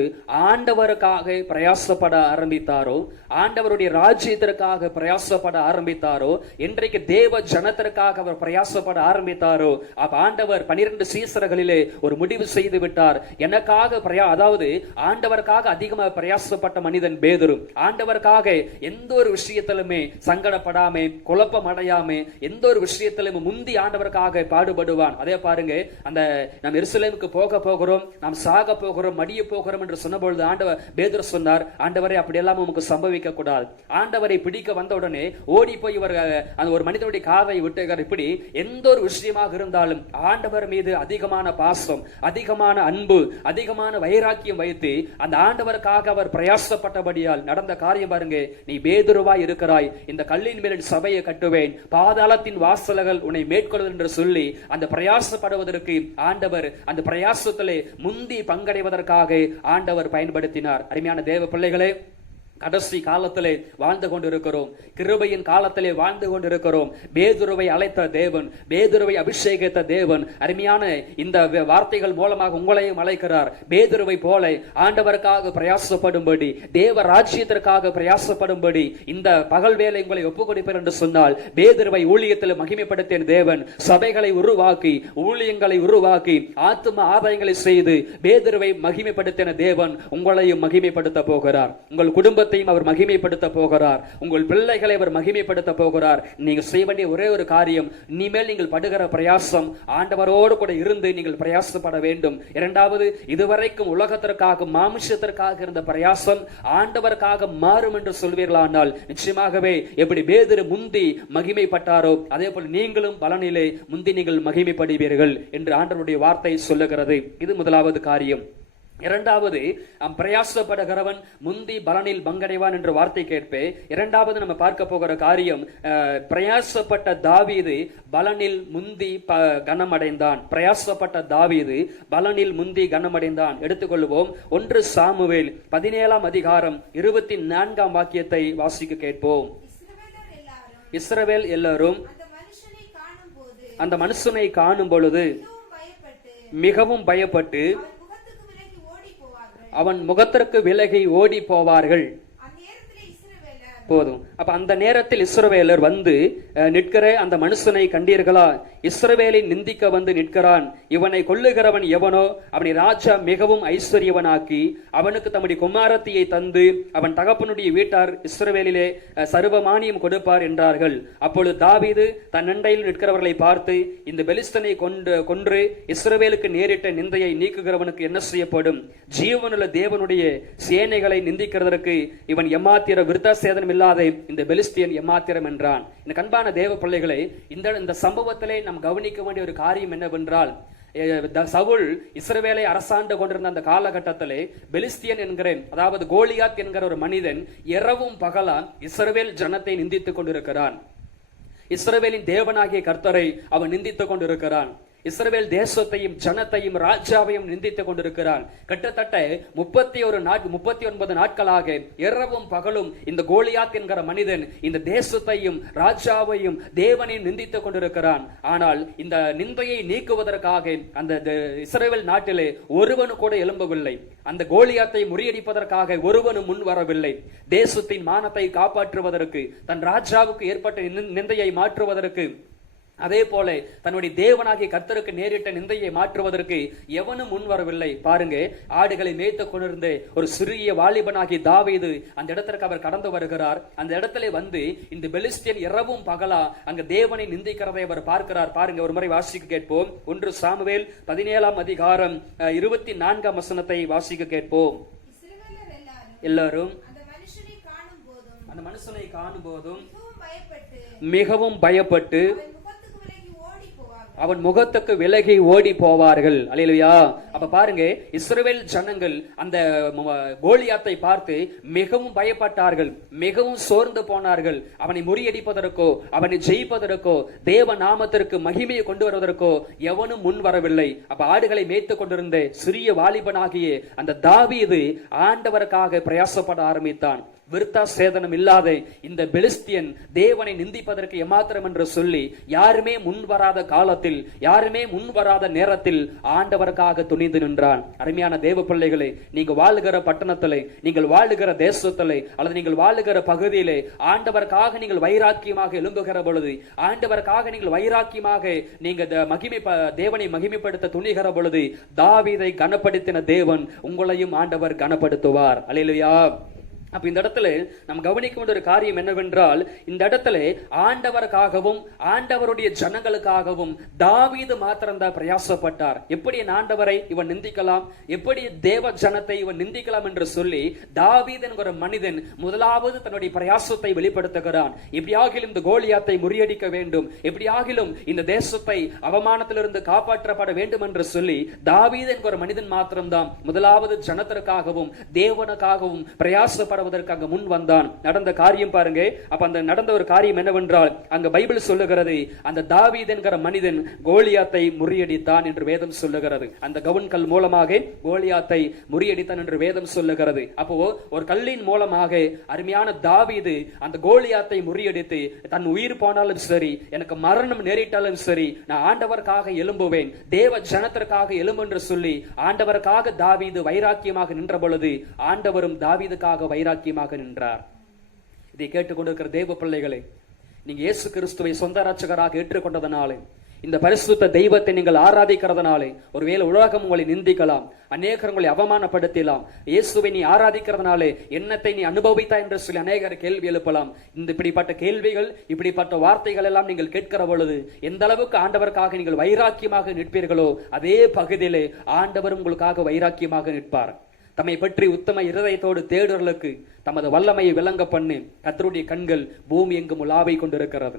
ஆண்டவருக்காக பிரயாசப்பட ஆரம்பித்தாரோ, ஆண்டவருடைய ராஜ்யத்திற்காக பிரயாசப்பட ஆரம்பித்தாரோ, என்றைக்கு தேவ ஜனத்திற்காக அவர் பிரயாசப்பட ஆரம்பித்தாரோ, அப்ப ஆண்டவர் 12 சீசர்களிலே ஒரு முடிவு செய்து விட்டார். எனக்காக அதாவது ஆண்டவருக்காக அதிகமாக பிரயாசப்பட்ட மனிதன் பேதுரு. ஆண்டவருக்காக எந்த ஒரு விஷயத்திலுமே சங்கடப்படாம, குழப்பம் அடையாம, எந்த ஒரு விஷயத்திலும் முந்தி ஆண்டவருக்காக பாடுபடுவான். அதே பாருங்க, அந்த நாம் எருசலேமுக்கு போக போகிறோம், நாம் சாக போகிறோம், மடிய போகிறோம் என்று சொன்னபொழுது ஆண்டவர் பேதுரு சொன்னார், ஆண்டவரே அப்படி எல்லாம் நமக்கு சம்பவிக்க கூடாது. ஆண்டவரை பிடிக்க வந்த உடனே ஓடி போய் அந்த ஒரு மனிதனுடைய காதை விட்டு, இப்படி எந்த ஒரு விஷயமாக இருந்தாலும் ஆண்டவர் மீது அதிகமான பாசம், அதிகமான அன்பு, அதிகமான வைராக்கியம் வைத்து அந்த ஆண்டவருக்காக அவர் பிரயாசப்பட்டபடியால் நடந்த காரியம் பாருங்க. நீ பேதுருவாய் இருக்கிறாய், இந்த கல்லின் மேல் சபையை கட்டுவேன், பாதாளத்தின் வாசல்கள் உன்னை மேற்கொள்வது என்று சொல்லி அந்த பிரயாசப்படுவதற்கு ஆண்டவர் அந்த பிரயாசத்திலே முந்தி பங்கடைவதற்காக ஆண்டவர் பயன்படுத்தினார். அருமையான தேவ பிள்ளைகளே, கடைசி காலத்திலே வாழ்ந்து கொண்டிருக்கிறோம், கிருபையின் காலத்திலே வாழ்ந்து கொண்டிருக்கிறோம். பேதுருவை அழைத்த தேவன், பேதுருவை அபிஷேகித்த தேவன் அருமையான இந்த வார்த்தைகள் மூலமாக உங்களையும் அழைக்கிறார். பேதுருவை போல ஆண்டவருக்காக பிரயாசப்படும்படி, தேவ ராஜ்யத்திற்காக பிரயாசப்படும்படி இந்த பகல் வேலை உங்களை ஒப்புக் கொடுப்பேன் என்று சொன்னால், பேதுருவை ஊழியத்தில் மகிமைப்படுத்திய தேவன் சபைகளை உருவாக்கி, ஊழியங்களை உருவாக்கி, ஆத்தும ஆதாயங்களை செய்து பேதுருவை மகிமைப்படுத்தின தேவன் உங்களையும் மகிமைப்படுத்த போகிறார். உங்கள் குடும்ப அவர் மகிமைப்படுத்த போகிறார். உங்கள் பிள்ளைகளை அவர் மகிமைப்படுத்த போகிறார். நீங்க செய்ய வேண்டிய ஒரே ஒரு காரியம், இனிமேல் நீங்கள் படுகிற பிரயாசம் ஆண்டவரோடு கூட இருந்து நீங்கள் பிரயாசப்பட வேண்டும். இரண்டாவது, இதுவரைக்கும் உலகத்திற்காக மாமிசத்திற்காக இருந்த பிரயாசம் ஆண்டவருக்காக மாறும் என்று சொல்வீர்களானால், நிச்சயமாகவே எப்படி பேதுரு முந்தி மகிமைப்பட்டாரோ அதே போல நீங்களும் பலனிலே முந்தி நீங்கள் மகிமைப்படுவீர்கள் என்று ஆண்டவருடைய வார்த்தை சொல்லுகிறது. இது முதலாவது காரியம். இரண்டாவது, பிரயாசப்படுகிறவன் முந்தி பலனில் பங்கடைவான் என்ற வார்த்தை கேட்பே. இரண்டாவது நம்ம பார்க்க போகிற காரியம், பிரயாசப்பட்ட தாவீது பலனில் முந்தி கனமடைந்தான். பிரயாசப்பட்ட தாவீது பலனில் முந்தி கனமடைந்தான். எடுத்துக்கொள்வோம். 1 சாமுவேல் 17ஆம் அதிகாரம் 24ஆம் வாக்கியத்தை வாசிக்க கேட்போம். இஸ்ரவேல் எல்லாரும் அந்த மனுஷனை காணும் பொழுது மிகவும் பயப்பட்டு அவன் முகத்திற்கு விலகி ஓடி போவார்கள். போதும். அப்ப அந்த நேரத்தில் இஸ்ரவேலர் வந்து நிற்கிற அந்த மனுஷனை கண்டீர்களா? இஸ்ரவேலை நிந்திக்க வந்து நிற்கிறான். இவனை கொல்லுகிறவன் எவனோ அவனை ராஜா மிகவும் ஐஸ்வர்யவனாக்கி அவனுக்கு தம்முடைய குமாரத்தியை தந்து அவன் தகப்பனுடைய வீட்டார் இஸ்ரவேலிலே சர்வமானியம் கொடுப்பார் என்றார்கள். அப்பொழுது தாவீது தன் அண்டையில் நிற்கிறவர்களை பார்த்து, இந்த பெலிஸ்தனை கொன்று இஸ்ரவேலுக்கு நேரிட்ட நிந்தையை நீக்குகிறவனுக்கு என்ன செய்யப்படும்? ஜீவனுள்ள தேவனுடைய சேனைகளை நிந்திக்கிறதற்கு இவன் எம்மாத்திர விருத்த சேதனம் இல்லாத இந்த பெலிஸ்தியன் எம்மாத்திரம் என்றான். இந்த கண்பான தேவ பிள்ளைகளை, இந்த சம்பவத்திலே நாம் கவனிக்க வேண்டிய ஒரு காரியம் என்னவென்றால், சவுல் இஸ்ரவேலை அரசாண்டு கொண்டிருந்த அந்த காலகட்டத்திலே பெலிஸ்தியன் என்கிற, அதாவது கோலியாத் என்கிற ஒரு மனிதன் இரவும் பகலா இஸ்ரவேல் ஜனத்தை நிந்தித்துக் கொண்டிருக்கிறான். இஸ்ரவேலின் தேவனாகிய கர்த்தரை அவன் நிந்தித்துக் கொண்டிருக்கிறான். இஸ்ரவேல் தேசத்தையும் ஜனத்தையும் ராஜாவையும் நிந்தித்துக் கொண்டிருக்கிறான். கிட்டத்தட்ட 39 நாட்களாக இரவும் பகலும் இந்த கோலியாத் என்கிற மனிதன் இந்த தேசத்தையும் ராஜாவையும் தேவனையும் நிந்தித்துக் கொண்டிருக்கிறான். ஆனால் இந்த நிந்தையை நீக்குவதற்காக அந்த இஸ்ரவேல் நாட்டிலே ஒருவனு கூட எழும்பவில்லை. அந்த கோலியாத்தை முறியடிப்பதற்காக ஒருவனும் முன் வரவில்லை. தேசத்தின் மானத்தை காப்பாற்றுவதற்கு, தன் ராஜாவுக்கு ஏற்பட்ட நிந்தையை மாற்றுவதற்கு, அதே போல தன்னுடைய தேவனாகிய கர்த்தருக்கு நேரிட்ட நிந்தையை மாற்றுவதற்கு எவனும் முன் வரவில்லை. பாருங்க, ஆடுகளை மேய்த்துக் கொண்டிருந்த ஒரு சிறிய வாலிபனாகி தாவீது அந்த இடத்திற்கு அவர் கடந்து வருகிறார். அந்த இடத்துல வந்து இந்த பெலிஸ்தியன் இரவும் பகலா அங்க தேவனை நிந்திக்கிறதை அவர் பார்க்கிறார். பாருங்க, ஒரு முறை வாசிக்க கேட்போம். 1 சாமுவேல் 17 அதிகாரம் 24 வசனத்தை வாசிக்க கேட்போம். எல்லாரும் அந்த மனுஷனை காணும் போதும் மிகவும் பயப்பட்டு அவன் முகத்துக்கு விலகி ஓடி போவார்கள். அல்லேலூயா. அப்ப பாருங்க, இஸ்ரவேல் ஜனங்கள் அந்த கோலியாத்தை பார்த்து மிகவும் பயப்பட்டார்கள், மிகவும் சோர்ந்து போனார்கள். அவனை முறியடிப்பதற்கோ அவனை ஜெயிப்பதற்கோ தேவ நாமத்திற்கு மகிமையை கொண்டு வருவதற்கோ எவனும் முன் வரவில்லை. அப்ப ஆடுகளை மேய்த்துக் கொண்டிருந்த சிறிய வாலிபனாகிய அந்த தாவீது ஆண்டவருக்காக பிரயாசப்பட ஆரம்பித்தான். விருத்தா சேதனம் இல்லாத இந்த பெலிஸ்தியன் தேவனை நிந்திப்பதற்கு எமாத்திரம் என்று சொல்லி யாருமே முன் வராத காலத்தில், யாருமே முன் வராத நேரத்தில் ஆண்டவருக்காக துணிந்து நின்றான். அருமையான தேவ பிள்ளைகளே, நீங்க வாழுகிற பட்டணத்திலே, நீங்கள் வாழுகிற தேசத்திலே, அல்லது நீங்கள் வாழுகிற பகுதியிலே ஆண்டவருக்காக நீங்கள் வைராக்கியமாக எழும்புகிற பொழுது, ஆண்டவருக்காக நீங்கள் வைராக்கியமாக நீங்க தேவனை மகிமைப்படுத்த துணிகிற பொழுது, தாவீதை கனப்படுத்தின தேவன் உங்களையும் ஆண்டவர் கனப்படுத்துவார். அல்லேலூயா. அப்ப இந்த இடத்துல நம்ம கவனிக்க வேண்டிய ஒரு காரியம் என்னவென்றால், இந்த இடத்துல ஆண்டவருக்காகவும் ஆண்டவருடைய ஜனங்களுக்காகவும் தாவீது மாத்திரம் தான் பிரயாசப்பட்டார். எப்படி ஆண்டவரை இவன் நிந்திக்கலாம், எப்படி தேவ ஜனத்தை இவன் நிந்திக்கலாம் என்று சொல்லி தாவீது என்கிற மனிதன் முதலாவது தன்னுடைய பிரயாசத்தை வெளிப்படுத்துகிறான். எப்படியாகிலும் இந்த கோலியாத்தை முறியடிக்க வேண்டும், எப்படியாகிலும் இந்த தேசத்தை அவமானத்திலிருந்து காப்பாற்றப்பட வேண்டும் என்று சொல்லி தாவீது என்கிற மனிதன் மாத்திரம்தான் முதலாவது ஜனத்திற்காகவும் தேவனுக்காகவும் பிரயாசப்பட முன் வந்தான். நடந்த காரியம் பாருங்க. அப்ப அந்த நடந்த ஒரு காரியம் என்னவென்றால், அங்க பைபிள் சொல்லுகிறது, அந்த தாவீது என்கிற மனிதன் கோலியாத்தை முறியடித்தான் என்று வேதம் சொல்லுகிறது. அந்த கவுன்கல் மூலமாக கோலியாத்தை முறியடித்தான் என்று வேதம் சொல்லுகிறது. அப்போ ஒரு கல்லின் மூலமாக அருமையான தாவீது அந்த கோலியாத்தை முறியடித்து, தன் உயிர் போனாலும் சரி, எனக்கு மரணம் நேரிட்டாலும் சரி, நான் ஆண்டவருக்காக எழும்புவேன், தேவ ஜனத்திற்காக எழும்பு என்று சொல்லி ஆண்டவருக்காக தாவீது வைராக்கியமாக நின்ற பொழுது ஆண்டவரும் தாவீதுக்காக வைராக்கியமாக நின்றார். இதை கேட்டுக்கொண்டிருக்கிற தேவ பிள்ளைகளே, நீங்க இயேசு கிறிஸ்துவை சொந்த ரட்சகராக ஏற்றுக்கொண்டதனாலே, இந்த பரிசுத்த தெய்வத்தை நீங்கள் ஆராதிக்கிறதுனாலே, ஒருவேளை உலகம் உங்களை நிந்திக்கலாம், அநேகர் உங்களை அவமானப்படுத்தலாம். இயேசுவை நீ ஆராதிக்கிறதுனாலே என்னத்தை நீ அனுபவித்தா என்று சொல்லி அநேகர் கேள்வி எழுப்பலாம். இந்த இப்படிப்பட்ட கேள்விகள், இப்படிப்பட்ட வார்த்தைகள் எல்லாம் நீங்கள் கேட்கிற பொழுது எந்த அளவுக்கு ஆண்டவருக்காக நீங்கள் வைராக்கியமாக நிற்பீர்களோ அதே பகுதியிலே ஆண்டவர் உங்களுக்காக வைராக்கியமாக நிற்பார். தம்மை பற்றி உத்தம இருதயத்தோடு தேடுறலுக்கு தமது வல்லமையை விளங்க பண்ணி கர்த்தருடைய கண்கள் பூமி எங்கும் உலாவை கொண்டிருக்கிறது.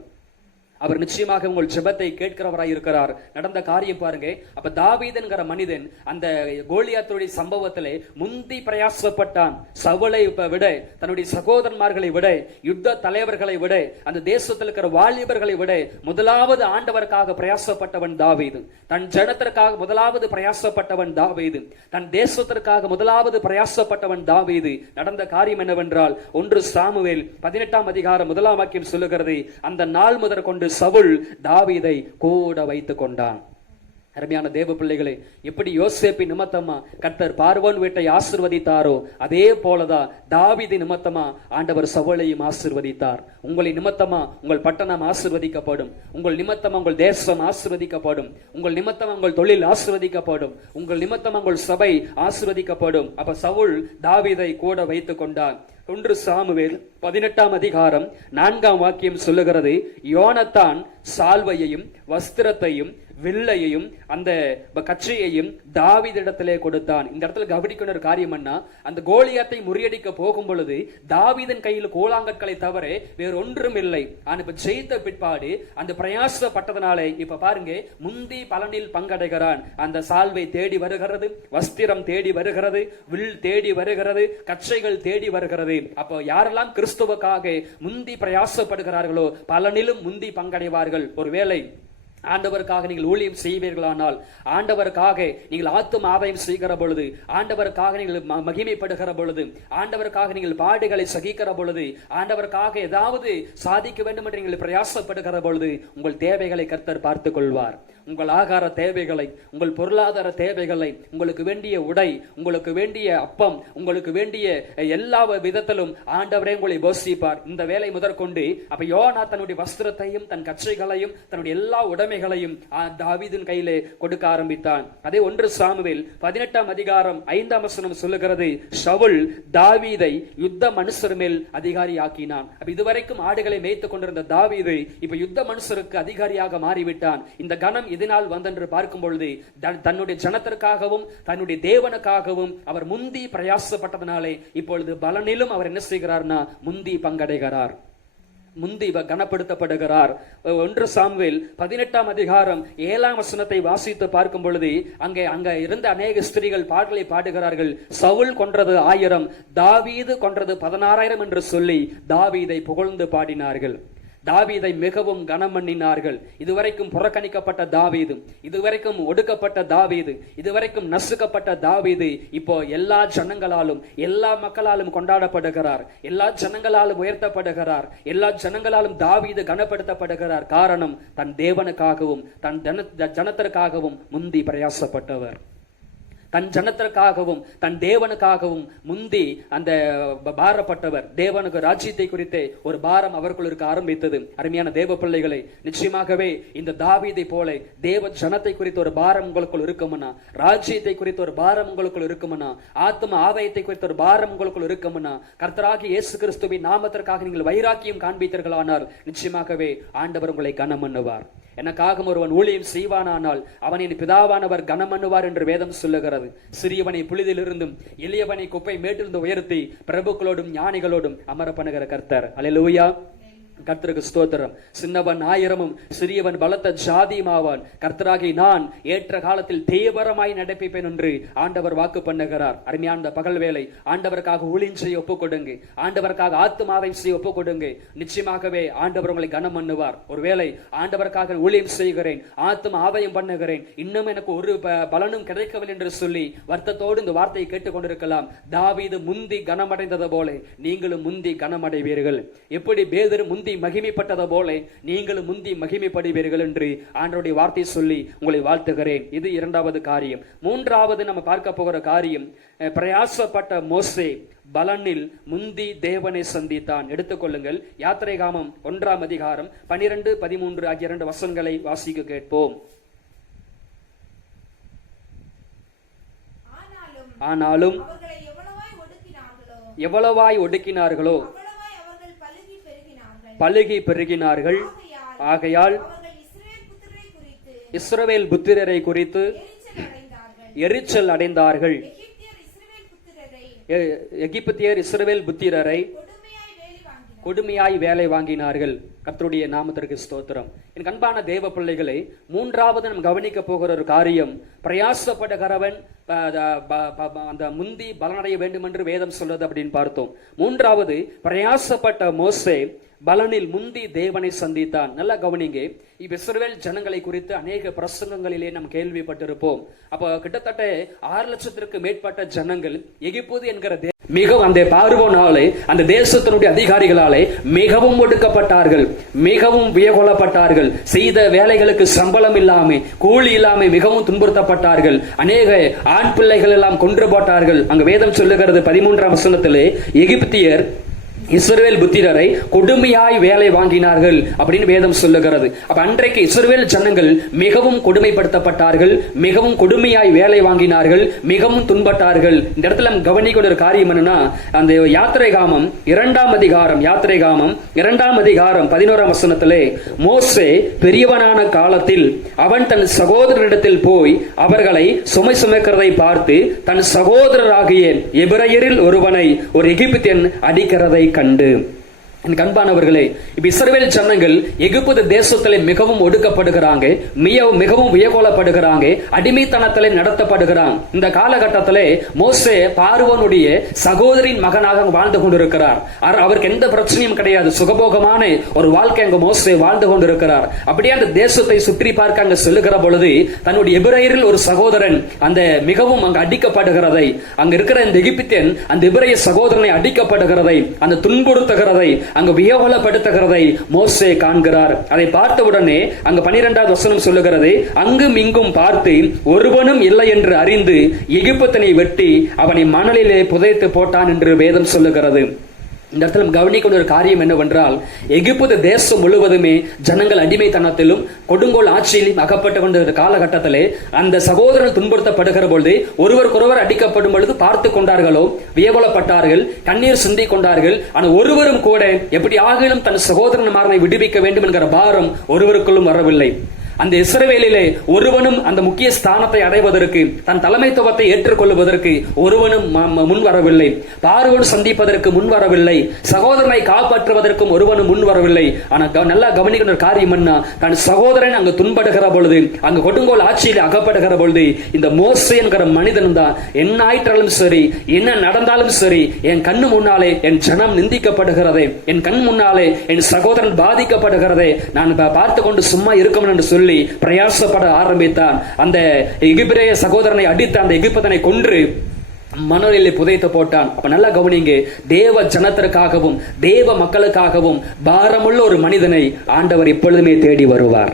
அவர் நிச்சயமாக உங்கள் ஜெபத்தை கேட்கிறவராய் இருக்கிறார். நடந்த காரியம் பாருங்க. அப்ப தாவீது என்கிற மனிதன் அந்த கோலியாத்துடைய சம்பவத்திலே முந்தி பிரயாசப்பட்டான். சவுலை விட, தன்னுடைய சகோதரன்மார்களை விட, யுத்த தலைவர்களை விட, அந்த தேசத்தில் இருக்கிற வாலிபர்களை விட முதலாவது ஆண்டவருக்காக பிரயாசப்பட்டவன் தாவீது. தன் ஜனத்திற்காக முதலாவது பிரயாசப்பட்டவன் தாவீது. தன் தேசத்திற்காக முதலாவது பிரயாசப்பட்டவன் தாவீது. நடந்த காரியம் என்னவென்றால், 1 சாமுவேல் 18 அதிகாரம் 1 வாக்கியம் சொல்லுகிறது, அந்த நாள் முதற் கொண்டு சவுல் தாவீதை கூட வைத்துக் கொண்டான். அருமையான தேவ பிள்ளைகளே, எப்படி யோசேப்பின் நிமித்தமா கர்த்தர் பார்வோன் வீட்டை ஆசீர்வதித்தாரோ அதே போலதான் தாவீது நிமித்தமா ஆண்டவர் சவுலையும் ஆசீர்வதித்தார். உங்களை நிமித்தமா உங்கள் பட்டணம் ஆசீர்வதிக்கப்படும், உங்கள் நிமித்தமா உங்கள் தேசம் ஆசீர்வதிக்கப்படும், உங்கள் நிமித்தமா உங்கள் தொழில் ஆசீர்வதிக்கப்படும், உங்கள் நிமித்தமா உங்கள் சபை ஆசீர்வதிக்கப்படும். அப்ப சவுல் தாவீதை கூட வைத்துக் கொண்டான். 1 சாமுவேல் 18 அதிகாரம் 4 வாக்கியம் சொல்லுகிறது, யோனத்தான் சால்வையையும் வஸ்திரத்தையும் வில்லையையும் அந்த கச்சையையும் தாவீதிடத்திலே கொடுத்தான். இந்த இடத்துல கவனிக்கிற ஒரு காரியம் என்ன, அந்த கோலியாத்தை முறியடிக்க போகும் பொழுது தாவீதின் கையில் கோலாங்கற்களை தவிர வேற ஒன்றும் இல்லை. ஆனா இப்ப ஜெயித்த பிற்பாடு அந்த பிரயாசப்பட்டதனாலே இப்ப பாருங்க, முந்தி பலனில் பங்கடைகிறான். அந்த சால்வை தேடி வருகிறது, வஸ்திரம் தேடி வருகிறது, வில் தேடி வருகிறது, கச்சைகள் தேடி வருகிறது. அப்போ யாரெல்லாம் கிறிஸ்துவுக்காக முந்தி பிரயாசப்படுகிறார்களோ பலனிலும் முந்தி பங்கடைவார்கள். ஒருவேளை ஆண்டவருக்காக நீங்கள் ஊழியம் செய்வீர்களானால், ஆண்டவருக்காக நீங்கள் ஆத்தும ஆதாயம் செய்கிற பொழுது, ஆண்டவருக்காக நீங்கள் மகிமைப்படுகிற பொழுது, ஆண்டவருக்காக நீங்கள் பாடுகளை சகிக்கிற பொழுது, ஆண்டவருக்காக ஏதாவது சாதிக்க வேண்டும் என்று நீங்கள் பிரயாசப்படுகிற பொழுது உங்கள் தேவைகளை கர்த்தர் பார்த்துக் கொள்வார். உங்கள் ஆகார தேவைகளை, உங்கள் பொருளாதார தேவைகளை, உங்களுக்கு வேண்டிய உடை, உங்களுக்கு வேண்டிய அப்பம், உங்களுக்கு வேண்டிய எல்லா விதத்திலும் ஆண்டவரே உங்களை போஷிப்பார். இந்த வேலை முதற்கொண்டு அப்ப யோனா தன்னுடைய வஸ்திரத்தையும் தன் கச்சைகளையும் தன்னுடைய எல்லா உடைமைகளையும் தாவீதின் கையிலே கொடுக்க ஆரம்பித்தான். அதே 1 சாமுவேல் 18ஆம் அதிகாரம் 5ஆம் வசனம் சொல்லுகிறது, சவுல் தாவீதை யுத்த மனுஷர் மேல் அதிகாரி ஆக்கினான். அப்ப இதுவரைக்கும் ஆடுகளை மேய்த்துக் கொண்டிருந்த தாவீது இப்ப யுத்த மனுஷருக்கு அதிகாரியாக மாறிவிட்டான். இந்த கணம் இதனால் வந்தென்று பார்க்கும் பொழுது தன்னுடைய ஜனத்திற்காகவும் தன்னுடைய தேவனுக்காகவும் அவர் முந்தி பிரயாசப்பட்டதனாலே இப்பொழுது பலனிலும் அவர் என்ன செய்கிறார்னா முந்தி பங்கடைகிறார், முந்தி கனப்படுத்தப்படுகிறார். 1 சாமுவேல் 18ஆம் அதிகாரம் 7ஆம் வசனத்தை வாசித்து பார்க்கும் பொழுது அங்க இருந்த அநேக ஸ்திரீகள் பாடலை பாடுகிறார்கள். சவுல் கொன்றது 1000, தாவீது கொன்றது 16,000 என்று சொல்லி தாவீதை புகழ்ந்து பாடினார்கள். தாவீதை மிகவும் கனம் பண்ணினார்கள். இதுவரைக்கும் புறக்கணிக்கப்பட்ட தாவீது, இதுவரைக்கும் ஒடுக்கப்பட்ட தாவீது, இதுவரைக்கும் நசுக்கப்பட்ட தாவீது இப்போ எல்லா ஜனங்களாலும் எல்லா மக்களாலும் கொண்டாடப்படுகிறார், எல்லா ஜனங்களாலும் உயர்த்தப்படுகிறார், எல்லா ஜனங்களாலும் தாவீது கனப்படுத்தப்படுகிறார். காரணம் தன் தேவனுக்காகவும் தன் ஜனத்திற்காகவும் முந்தி பிரயாசப்பட்டவர், தன் ஜனத்திற்காகவும் தன் தேவனுக்காகவும் முந்தி அந்த பாரப்பட்டவர். தேவனுக்கு ராஜ்யத்தை குறித்தே ஒரு பாரம் அவர்கள் இருக்க ஆரம்பித்தது. அருமையான தேவ பிள்ளைகளை, நிச்சயமாகவே இந்த தாவீதை போல தேவ ஜனத்தை குறித்த ஒரு பாரம் உங்களுக்குள் இருக்கும்னா, ராஜ்யத்தை குறித்த ஒரு பாரம் உங்களுக்குள் இருக்கும்னா, ஆத்ம ஆதாயத்தை குறித்த ஒரு பாரம் உங்களுக்குள் இருக்கும்னா, கர்த்தராகிய இயேசு கிறிஸ்துவின் நாமத்திற்காக நீங்கள் வைராக்கியம் காண்பித்தீர்களானால் நிச்சயமாகவே ஆண்டவர் உங்களை கனம் பண்ணுவார். எனக்காக ஒருவன் ஊழியம் செய்வானானால் அவனின் பிதாவானவர் கனம் பண்ணுவார் என்று வேதம் சொல்லுகிறது. சிறியவனை புழுதிலிருந்தும் எளியவனை குப்பை மேட்டிலிருந்து உயர்த்தி பிரபுக்களோடும் ஞானிகளோடும் அமர பண்ணுகிற கர்த்தர். அல்லேலூயா, கர்த்தருக்கு ஸ்தோத்திரம். சின்னவன் 1000 சிறியவன் பலத்த ஜாதியுமாவான். கர்த்தராகி நான் ஏற்ற காலத்தில் தீவிரமாய் நடப்பிப்பேன் என்று ஆண்டவர் வாக்கு பண்ணுகிறார். அருமையான பகல் வேலை ஆண்டவருக்காக ஊழியம் செய்ய ஒப்புக் கொடுங்க, ஆண்டவருக்காக ஆத்துமாவை செய்ய ஒப்புக் கொடுங்க. நிச்சயமாகவே ஆண்டவர் உங்களை கனம் பண்ணுவார். ஒருவேளை ஆண்டவருக்காக ஊழியம் செய்கிறேன், ஆத்தும ஆதாயம் பண்ணுகிறேன், இன்னும் எனக்கு ஒரு பலனும் கிடைக்கவில்லை என்று சொல்லி வருத்தத்தோடு இந்த வார்த்தையை கேட்டுக் கொண்டிருக்கலாம். தாவீது முந்தி கனமடைந்தது போல நீங்களும் முந்தி கனமடைவீர்கள். எப்படி பேதுரு முந்தி மகிமைப்பட்டது போல நீங்களும் முந்தி மகிமைப்படுவீர்கள் என்று ஆண்டவருடைய வார்த்தை சொல்லி உங்களை வாழ்த்துகிறேன். இது 2வது காரியம். 3வது நம்ம பார்க்க போகிற காரியம், பிரயாசப்பட்ட மோசே பலனில் முந்தி தேவனை சந்தித்தான். எடுத்துக்கொள்ளுங்கள், யாத்திரைகாமம் 1ஆம் அதிகாரம் 12, 13 ஆகிய 2 வசனங்களை வாசிக்க கேட்போம். ஆனாலும் எவ்வளவாய் ஒடுக்கினார்களோ பலுகி பெருகினார்கள். ஆகையால் இஸ்ரவேல் புத்திரரை குறித்து எரிச்சல் அடைந்தார்கள். எகிப்தியர் இஸ்ரவேல் புத்திரரை கொடுமையாய் வேலை வாங்கினார்கள். கர்த்தருடைய நாமத்திற்கு ஸ்தோத்திரம். என் அன்பான தேவ பிள்ளைகளை, 3வது நாம் கவனிக்க போகிற ஒரு காரியம், பிரயாசப்படுகிறவன் அந்த முந்தி பலனடைய வேண்டும் என்று வேதம் சொல்றது அப்படின்னு பார்த்தோம். 3வது, பிரயாசப்பட்ட மோசே பலனில் முந்தி தேவனை சந்தித்தான். நல்லா கவனிங்க. இஸ்ரவேல் ஜனங்களை குறித்து அநேக பிரசங்கங்களிலே நாம் கேள்விப்பட்டிருப்போம். அப்போ கிட்டத்தட்ட 6 லட்சத்திற்கு மேற்பட்ட ஜனங்கள் எகிப்து என்கிற மிகவும் அந்த பார்வோனாலே அந்த தேசத்தினுடைய அதிகாரிகளாலே மிகவும் ஒடுக்கப்பட்டார்கள், மிகவும் வியகொள்ளப்பட்டார்கள். செய்த வேலைகளுக்கு சம்பளம் இல்லாம, கூலி இல்லாம மிகவும் துன்புறுத்தப்பட்டார்கள். அநேக ஆண் பிள்ளைகள் எல்லாம் கொன்று போட்டார்கள். அங்க வேதம் சொல்லுகிறது 13ஆம் வசனத்திலே, எகிப்தியர் இஸ்ரவேல் புத்திரரை கொடுமையாய் வேலை வாங்கினார்கள் அப்படின்னு வேதம் சொல்லுகிறது. அப்ப அன்றைக்கு இஸ்ரவேல் ஜனங்கள் மிகவும் கொடுமைப்படுத்தப்பட்டார்கள், மிகவும் கொடுமையாய் வேலை வாங்கினார்கள், மிகவும் துன்பட்டார்கள். இந்த இடத்துல கவனிக்க ஒரு காரியம் என்னன்னா, அந்த யாத்திரைகாமம் 2ஆம் அதிகாரம் 2ஆம் அதிகாரம் 11ஆம் வசனத்திலே, மோசே பெரியவனான காலத்தில் அவன் தன் சகோதரனிடத்தில் போய் அவர்களை சுமை சுமக்கிறதை பார்த்து தன் சகோதரராகிய எபிரெயரில் ஒருவனை ஒரு எகிப்தியன் அடிக்கிறதை கண்டு. என் அன்பானவர்களே, இப்ப இஸ்ரவேல் ஜனங்கள் எகிப்து தேசத்திலே மிகவும் ஒடுக்கப்படுகிறாங்க, மிகவும் வியகோலப்படுகிறாங்க, அடிமைத்தனத்திலே நடத்தப்படுகிறாங்க. இந்த காலகட்டத்திலே மோசே பார்வோனுடைய சகோதரின் மகனாக வாழ்ந்து கொண்டிருக்கிறார். அவருக்கு எந்த பிரச்சனையும் கிடையாது, சுகபோகமான ஒரு வாழ்க்கை அங்கு மோசே வாழ்ந்து கொண்டிருக்கிறார். அப்படியே அந்த தேசத்தை சுற்றி பார்க்க அங்கு செல்லுகிற பொழுது தன்னுடைய எபிரேயரில் ஒரு சகோதரன் அந்த மிகவும் அங்கு அடிக்கப்படுகிறதை, அங்க இருக்கிற இந்த எகிப்தியன் அந்த எபிரேய சகோதரனை அடிக்கப்படுகிறதை, அந்த துன்புறுத்துகிறதை, அங்கு வியோகலப்படுத்துகிறதை மோசே காண்கிறார். அதை பார்த்தவுடனே அங்கு 12வது வசனம் சொல்லுகிறது, அங்கும் இங்கும் பார்த்து ஒருவனும் இல்லை என்று அறிந்து எகிப்தியனை வெட்டி அவனை மணலிலே புதைத்து போட்டான் என்று வேதம் சொல்லுகிறது. இந்த இடத்துல கவனிக்க ஒரு காரியம் என்னவென்றால், எகிப்து தேசம் முழுவதுமே ஜனங்கள் அடிமைத்தனத்திலும் கொடுங்கோல் ஆட்சியிலும் அகப்பட்டு கொண்ட காலகட்டத்திலே அந்த சகோதரர்கள் துன்புறுத்தப்படுகிற பொழுது ஒருவருக்கொருவர் அடிக்கப்படும் பொழுது பார்த்து கொண்டார்களோ, வியவலப்பட்டார்கள், கண்ணீர் சிந்தி கொண்டார்கள். ஆனால் ஒருவரும் கூட எப்படி ஆகிலும் தன் சகோதரன் விடுவிக்க வேண்டும் என்கிற பாரம் ஒருவருக்குள்ளும் வரவில்லை. அந்த இஸ்ரவேலிலே ஒருவனும் அந்த முக்கிய ஸ்தானத்தை அடைவதற்கு, தன் தலைமைத்துவத்தை ஏற்றுக்கொள்வதற்கு ஒருவனும் முன் வரவில்லை. பார்வோன் சந்திப்பதற்கு முன் வரவில்லை. சகோதரனை காப்பாற்றுவதற்கும் ஒருவனும் முன் வரவில்லை. ஆனால் நல்லா கவனிக்கிற காரியம் என்ன, தன் சகோதரன் அங்கு துன்படுகிற பொழுது, அங்கு கொடுங்கோல் ஆட்சியில் அகப்படுகிற பொழுது இந்த மோசே என்கிற மனிதன் தான் என்ன ஆயிற்றாலும் சரி, என்ன நடந்தாலும் சரி, என் கண்ணு முன்னாலே என் ஜனம் நிந்திக்கப்படுகிறதே, என் கண் முன்னாலே என் சகோதரன் பாதிக்கப்படுகிறதே, நான் பார்த்து கொண்டு சும்மா இருக்கும் என்று சொல்லி பிரயாசப்பட ஆரம்பித்தான். அந்த எகிப்திய சகோதரனை அடித்து அந்த எகிப்தியனை கொன்று மணலிலே புதைத்து போட்டான். அப்ப நல்லா கவனிங்க, தேவ ஜனத்திற்காகவும் தேவ மக்களுக்காகவும் பாரமுள்ள ஒரு மனிதனை ஆண்டவர் எப்பொழுதுமே தேடி வருவார்.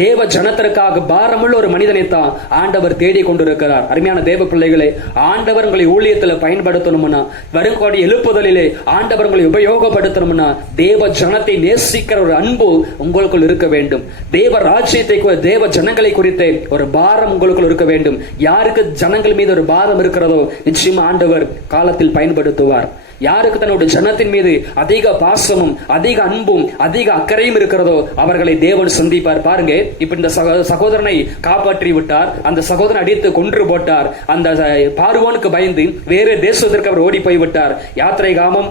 தேவ ஜனத்திற்காக பாரமுள்ள ஒரு மனிதனை தான் ஆண்டவர் தேடி கொண்டிருக்கிறார். அருமையான தேவ பிள்ளைகளே, ஆண்டவர் உங்களை ஊழியத்தில் பயன்படுத்தணும்னா, வருங்கால எழுப்புதலிலே ஆண்டவர் உங்களை உபயோகப்படுத்தணும்னா, தேவ ஜனத்தை நேசிக்கிற ஒரு அன்பு உங்களுக்குள் இருக்க வேண்டும். தேவ ராஜ்யத்தை, தேவ ஜனங்களை குறித்து ஒரு பாரம் உங்களுக்குள் இருக்க வேண்டும். யாருக்கு ஜனங்கள் மீது ஒரு பாரம் இருக்கிறதோ நிச்சயமா ஆண்டவர் காலத்தில் பயன்படுத்துவார். யாருக்கு தன்னுடைய ஜனத்தின் மீது அதிக பாசமும் அதிக அன்பும் அதிக அக்கறையும் இருக்கிறதோ அவர்களை தேவன் சந்திப்பார். பாருங்க, இப்ப இந்த சகோதரனை காப்பாற்றி விட்டார், அந்த சகோதரனை அடித்து கொன்று போட்டார். அந்த பார்வோனுக்கு பயந்து வேறு தேசத்திற்கு அவர் ஓடி போய் விட்டார். யாத்திரைகாமம்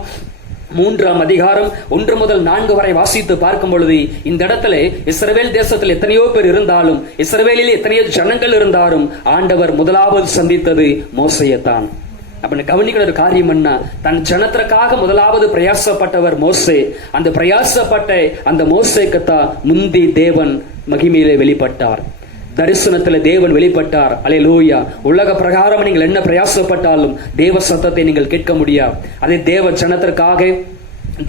3ஆம் அதிகாரம் 1 முதல் 4 வரை வாசித்து பார்க்கும் பொழுது இந்த இடத்துல இஸ்ரவேல் தேசத்தில் எத்தனையோ பேர் இருந்தாலும், இஸ்ரவேலில் எத்தனையோ ஜனங்கள் இருந்தாலும் ஆண்டவர் முதலாவது சந்தித்தது மோசேயைத்தான். அப்ப கவனிக்கிற ஒரு காரியம் என்ன, தன் ஜனத்திற்காக முதலாவது பிரயாசப்பட்டவர் மோசே. அந்த பிரயாசப்பட்ட அந்த மோசேக்குத்தான் முந்தி தேவன் மகிமையிலே வெளிப்பட்டார், தரிசனத்தில் தேவன் வெளிப்பட்டார். அல்லேலூயா. உலக பிரகாரம் நீங்கள் என்ன பிரயாசப்பட்டாலும் தேவ சத்தத்தை நீங்கள் கேட்க முடியாது. அதே தேவ ஜனத்திற்காக,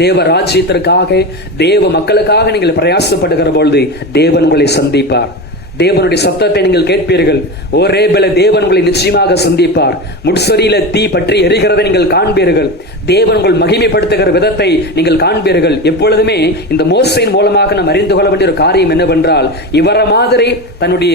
தேவ ராஜ்யத்திற்காக, தேவ மக்களுக்காக நீங்கள் பிரயாசப்படுகிற பொழுது தேவன் உங்களை சந்திப்பார். தேவனுடைய சத்தத்தை நீங்கள் கேட்பீர்கள். ஒரே பல தேவன் உங்களை நிச்சயமாக சந்திப்பார். முட்சரியில தீ பற்றி எரிகிறதை நீங்கள் காண்பீர்கள். தேவன் உங்கள் மகிமைப்படுத்துகிற விதத்தை நீங்கள் காண்பீர்கள். எப்பொழுதுமே இந்த மோசையின் மூலமாக நாம் அறிந்து கொள்ள வேண்டிய ஒரு காரியம் என்னவென்றால், இவர மாதிரி தன்னுடைய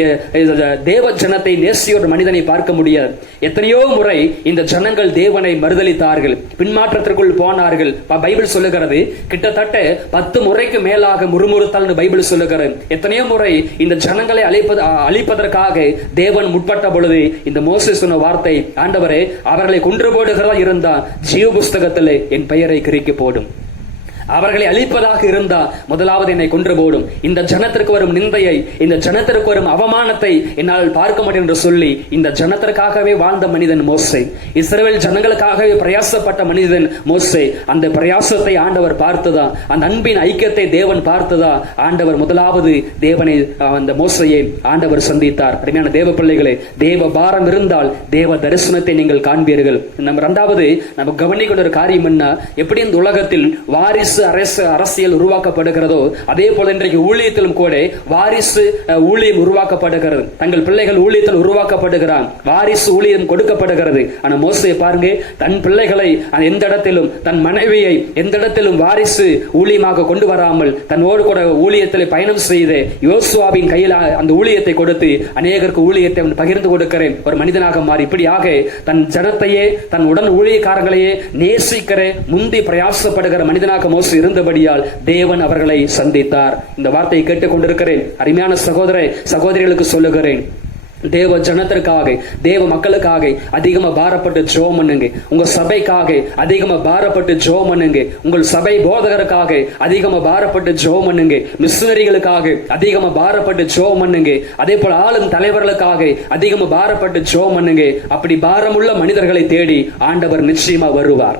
தேவ ஜனத்தை நேசிய ஒரு மனிதனை பார்க்க முடியாது. எத்தனையோ முறை இந்த ஜனங்கள் தேவனை மறுதலித்தார்கள், பின்மாற்றத்திற்குள் போனார்கள். பைபிள் சொல்லுகிறது கிட்டத்தட்ட 10 முறைக்கு மேலாக முறுமுறுத்தால் பைபிள் சொல்லுகிறது. எத்தனையோ முறை இந்த ஜனங்களை அழிப்பதற்காக தேவன் முற்பட்ட பொழுது இந்த மோசே சொன்ன வார்த்தை, ஆண்டவரே அவர்களை கொன்று போடுகிறதா இருந்தா ஜீவ புஸ்தகத்தில் என் பெயரை கிறுக்கி போடும். அவர்களை அழிப்பதாக இருந்தா முதலாவது என்னை கொன்று போடும். இந்த ஜனத்திற்கு வரும் நிந்தையை, இந்த ஜனத்திற்கு வரும் அவமானத்தை என்னால் பார்க்க மாட்டேன் என்று சொல்லி இந்த ஜனத்திற்காகவே வாழ்ந்த மனிதன் மோசே. இஸ்ரவேல் ஜனங்களுக்காகவே பிரயாசப்பட்ட மனிதன் மோசே. அந்த பிரயாசத்தை ஆண்டவர் பார்த்ததா, அந்த அன்பின் ஐக்கியத்தை தேவன் பார்த்ததா, ஆண்டவர் முதலாவது தேவனை, அந்த மோசையை ஆண்டவர் சந்தித்தார். அருமையான தேவ பிள்ளைகளே, தேவ பாரம் இருந்தால் தேவ தரிசனத்தை நீங்கள் காண்பீர்கள். நம்ம இரண்டாவது நம்ம கவனிக்கிற ஒரு காரியம் என்ன, எப்படி இந்த உலகத்தில் வாரிசு அரசியல் உருவாக்கப்படுகிறதோ அதே போல இன்றைக்கு ஊழியத்திலும் கூட வாரிசு ஊழியம் உருவாக்கப்படுகிறது. தங்கள் பிள்ளைகள் ஊழியத்தில் உருவாக்கப்படுகிறான், வாரிசு ஊழியம் கொடுக்கப்படுகிறது. ஆனா மோசே பாருங்க, தன் பிள்ளைகளை எந்த இடத்திலும், தன் மனைவியை எந்த இடத்திலும் வாரிசு ஊழியமாக கொண்டு வராமல் தன்னோடு கூட ஊழியத்தில் பயணம் செய்து யோசுவாவின் கையில் அந்த ஊழியத்தை கொடுத்து அநேகருக்கு ஊழியத்தை பகிர்ந்து கொடுக்கிறேன் ஒரு மனிதனாக மாறி, இப்படியாக தன் ஜனத்தையே, தன் உடன் ஊழியக்காரங்களையே நேசிக்கிற முந்தி பிரயாசப்படுகிற மனிதனாக மோசே இருந்தபடியால் தேவன் அவர்களை சந்தித்தார். இந்த வார்த்தையை கேட்டுக் கொண்டிருக்கிறேன் அருமையான சகோதர சகோதரிகளுக்கு சொல்லுகிறேன், தேவ ஜனத்திற்காக, தேவ மக்களுக்காக அதிகமா பாரப்பட்டு ஜெபம் பண்ணுங்க. உங்க சபைக்காக அதிகமா பாரப்பட்டு ஜெபம் பண்ணுங்க. உங்கள் சபை போதகருக்காக அதிகமா பாரப்பட்டு ஜெபம் பண்ணுங்க. மிஷனரிகளுக்காக அதிகமா பாரப்பட்டு ஜெபம் பண்ணுங்க. அதே போல ஆளும் தலைவர்களுக்காக அதிகமா பாரப்பட்டு ஜெபம் பண்ணுங்க. அப்படி பாரமுள்ள மனிதர்களை தேடி ஆண்டவர் நிச்சயமா வருவார்.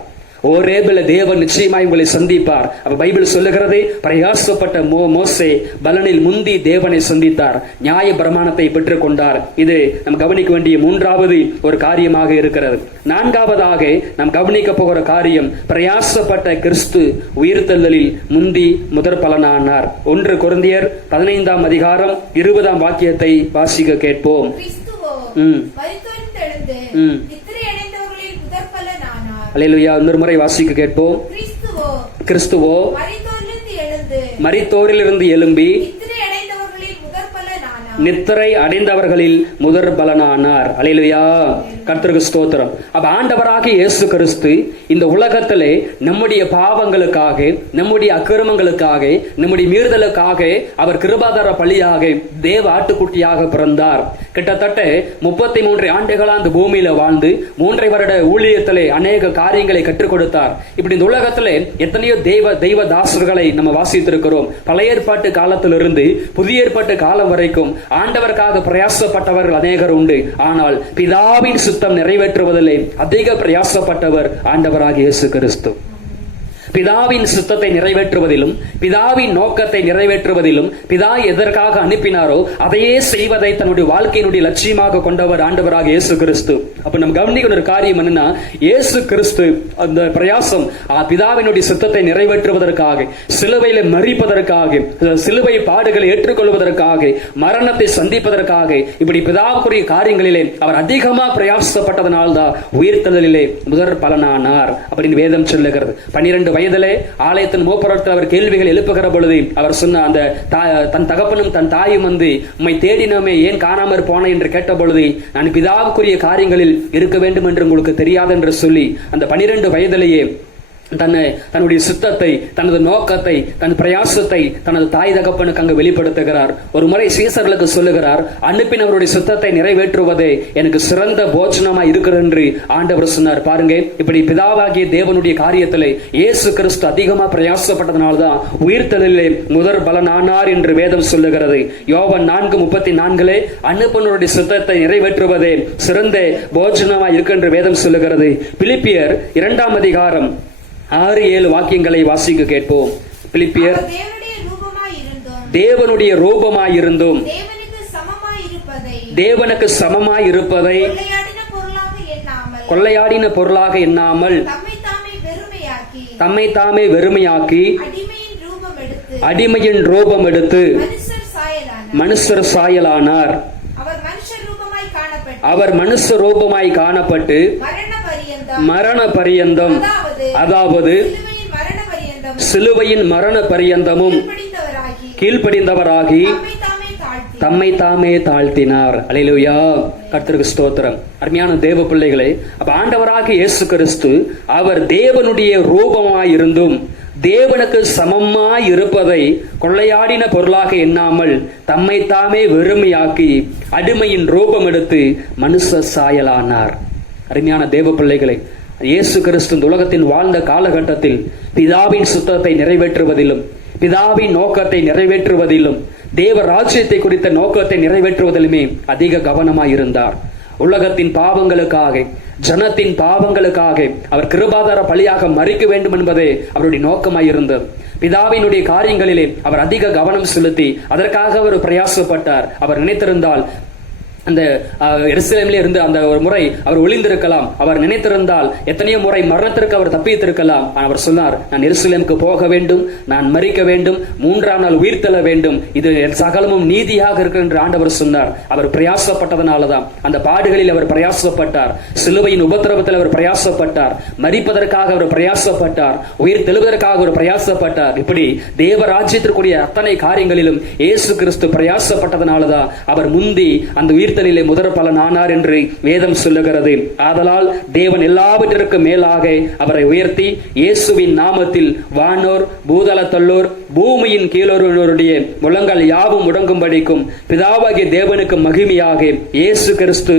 ஓரேபில தேவன் நிச்சயமாய் உங்களை சந்திப்பார். அப்ப பைபிள் சொல்லுகிறது, பிரயாசப்பட்ட மோசே பலனில் முந்தி தேவனை சந்தித்தார், நியாய பிரமாணத்தை பெற்றுக் கொண்டார். இது நாம் கவனிக்க வேண்டிய மூன்றாவது ஒரு காரியமாக இருக்கிறது. நான்காவதாக நாம் கவனிக்க போகிற காரியம், பிரயாசப்பட்ட கிறிஸ்து உயிர்த்தெழுதலில் முந்தி முதற் பலனானார். 1 கொரிந்தியர் 15ஆம் அதிகாரம் 20ஆம் வாக்கியத்தை வாசிக்க கேட்போம். அல்லேலூயா. இன்னொரு முறை வாசிக்க கேட்போம். கிறிஸ்துவோ மரித்தோரிலிருந்து எழும்பி நித்திரை அடைந்தவர்களில் முதற் பலனானார். அல்லேலூயா. கர்த்தருக்கு ஸ்தோத்திரம். அப்ப ஆண்டவராகிய இயேசு கிறிஸ்து இந்த உலகத்திலே நம்முடைய பாவங்களுக்காக, நம்முடைய அக்கிரமங்களுக்காக, நம்முடைய மீறுதலுக்காக அவர் கிருபாதார பலியாக தேவ ஆட்டுக்குட்டியாக பிறந்தார். கிட்டத்தட்ட 33 ஆண்டுகளா அந்த பூமியில வாழ்ந்து 3 வருட ஊழியத்திலே அநேக காரியங்களை கற்றுக் கொடுத்தார். இப்படி இந்த உலகத்திலே எத்தனையோ தெய்வ தாசர்களை நம்ம வாசித்திருக்கிறோம். பழைய ஏற்பாட்டு காலத்திலிருந்து புதிய ஏற்பாட்டு காலம் வரைக்கும் ஆண்டவருக்காக பிரயாசப்பட்டவர்கள் அநேகர் உண்டு. ஆனால் பிதாவின் சுத்தம் நிறைவேற்றுவதிலே அதிக பிரயாசப்பட்டவர் ஆண்டவராகிய இயேசு கிறிஸ்து. பிதாவின் சுத்தத்தை நிறைவேற்றுவதிலும், பிதாவின் நோக்கத்தை நிறைவேற்றுவதிலும், பிதா எதற்காக அனுப்பினாரோ அதையே செய்வதை தன்னுடைய வாழ்க்கையினுடைய லட்சியமாக கொண்டவர் ஆண்டவராக இயேசு கிறிஸ்து. அப்ப நம்ம கவனிக்கிற ஒரு காரியம் என்னன்னா, இயேசு கிறிஸ்து அந்த பிரயாசம் பிதாவினுடைய சுத்தத்தை நிறைவேற்றுவதற்காக, சிலுவையில மரிப்பதற்காக, சிலுவை பாடுகளை ஏற்றுக்கொள்வதற்காக, மரணத்தை சந்திப்பதற்காக, இப்படி பிதாவுக்குரிய காரியங்களிலே அவர் அதிகமா பிரயாசப்பட்டதனால்தான் உயிர்த்தெழுதலிலே முதற் பலனானார் அப்படின்னு வேதம் சொல்லுகிறது. 12 வயதிலே ஆலயத்தின் மூப்பரத்தில் அவர் கேள்விகள் எழுப்புகிற பொழுது அவர் சொன்ன அந்த தன் தகப்பனும் தன் தாயும் வந்து உம்மை தேடினோமே ஏன் காணாமற் போன என்று கேட்ட பொழுது, நான் பிதாவுக்குரிய காரியங்களில் இருக்க வேண்டும் என்று உங்களுக்கு தெரியாது என்று சொல்லி அந்த 12 வயதிலேயே தன்னுடைய சித்தத்தை, தனது நோக்கத்தை, தன் பிரயாசத்தை தனது தாய் தகப்பனுக்கு அங்கு வெளிப்படுத்துகிறார். ஒரு முறை சீசர்களுக்கு சொல்லுகிறார், அனுப்பினவருடைய சித்தத்தை நிறைவேற்றுவதே எனக்கு சிறந்த போஜனமா இருக்கிறது என்று ஆண்டவர் சொன்னார். பாருங்க, இப்படி பிதாவாகிய தேவனுடைய காரியத்திலே இயேசு கிறிஸ்து அதிகமா பிரயாசப்பட்டதனால்தான் உயிர்த்தெழுதலிலே முதற் பலனானார் என்று வேதம் சொல்லுகிறது. யோவான் 4:34 அனுப்பினவருடைய சித்தத்தை நிறைவேற்றுவதே சிறந்த போஜனமா இருக்கு என்று வேதம் சொல்லுகிறது. பிலிப்பியர் 2ஆம் அதிகாரம் 6-7 வாக்கியங்களை வாசிக்க கேட்போம். பிலிப்பியர், தேவனுடைய ரூபமாயிருந்தும் தேவனுக்கு சமமாயிருப்பதை கொள்ளையாடின பொருளாக எண்ணாமல் தம்மை தாமே வெறுமையாக்கி அடிமையின் ரூபம் எடுத்து மனுஷர் சாயலானார். அவர் மனுஷ ரூபமாய் காணப்பட்டு மரண பரியந்தம், அதாவது சிலுவையின் மரண பரியந்தமும் கீழ்ப்படிந்தவராகி தம்மை தாமே தாழ்த்தினார். அல்லேலூயா. கர்த்தருக்கு ஸ்தோத்திரம். அருமையான தேவ பிள்ளைகளே, அப்ப ஆண்டவராகிய இயேசு கிறிஸ்து அவர் தேவனுடைய ரூபமாயிருந்தும் தேவனுக்கு சமமாய் இருப்பதை கொள்ளையாடின பொருளாக எண்ணாமல் தம்மை தாமே வெறுமையாக்கி அடிமையின் ரூபம் எடுத்து மனுஷ சாயலானார். அருமையான தேவ பிள்ளைகளை, இயேசு கிறிஸ்து இந்த உலகத்தில் வாழ்ந்த காலகட்டத்தில் பிதாவின் சுத்தத்தை நிறைவேற்றுவதிலும், பிதாவின் நோக்கத்தை நிறைவேற்றுவதிலும், தேவ ராஜ்யத்தை குறித்த நோக்கத்தை நிறைவேற்றுவதிலுமே அதிக கவனமாய் இருந்தார். உலகத்தின் பாவங்களுக்காக, ஜனத்தின் பாவங்களுக்காக அவர் கிருபாதார பலியாக மரிக்க வேண்டும் என்பதே அவருடைய நோக்கமாய் இருந்தது. பிதாவினுடைய காரியங்களிலே அவர் அதிக கவனம் செலுத்தி அதற்காக அவர் பிரயாசப்பட்டார். அவர் நினைத்திருந்தால் அந்த எருசலேமிலே இருந்து அந்த ஒரு முறை அவர் ஒளிந்திருக்கலாம். அவர் நினைத்திருந்தால் எத்தனையோ முறை மரணத்திற்கு அவர் தப்பித்திருக்கலாம். அவர் சொன்னார், நான் எருசலேமுக்கு போக வேண்டும், நான் மரிக்க வேண்டும், 3ஆம் நாள் உயிர்த்தெழ வேண்டும், இது சகலமும் நீதியாக இருக்கு என்று ஆண்டவர் சொன்னார். அவர் பிரயாசப்பட்டதனாலதான், அந்த பாடுகளில் அவர் பிரயாசப்பட்டார், சிலுவையின் உபத்திரவத்தில் அவர் பிரயாசப்பட்டார், மரிப்பதற்காக அவர் பிரயாசப்பட்டார், உயிர் தெழுவதற்காக அவர் பிரயாசப்பட்டார். இப்படி தேவராஜ்யத்திற்குரிய அத்தனை காரியங்களிலும் இயேசு கிறிஸ்து பிரயாசப்பட்டதனாலதான் அவர் முந்தி அந்த உயிர் உயிர்த்தலிலே முதற் பலன் ஆனார் என்று வேதம் சொல்லுகிறது. ஆதலால் தேவன் எல்லாவற்றிற்கும் மேலாக அவரை உயர்த்தி இயேசுவின் நாமத்தில் வானோர் பூதலத்தல்லோர் பூமியின் கீழோருடைய முழங்கால் யாவும் முடங்கும்படிக்கும் பிதாவாகிய தேவனுக்கு மகிமையாக இயேசு கிறிஸ்து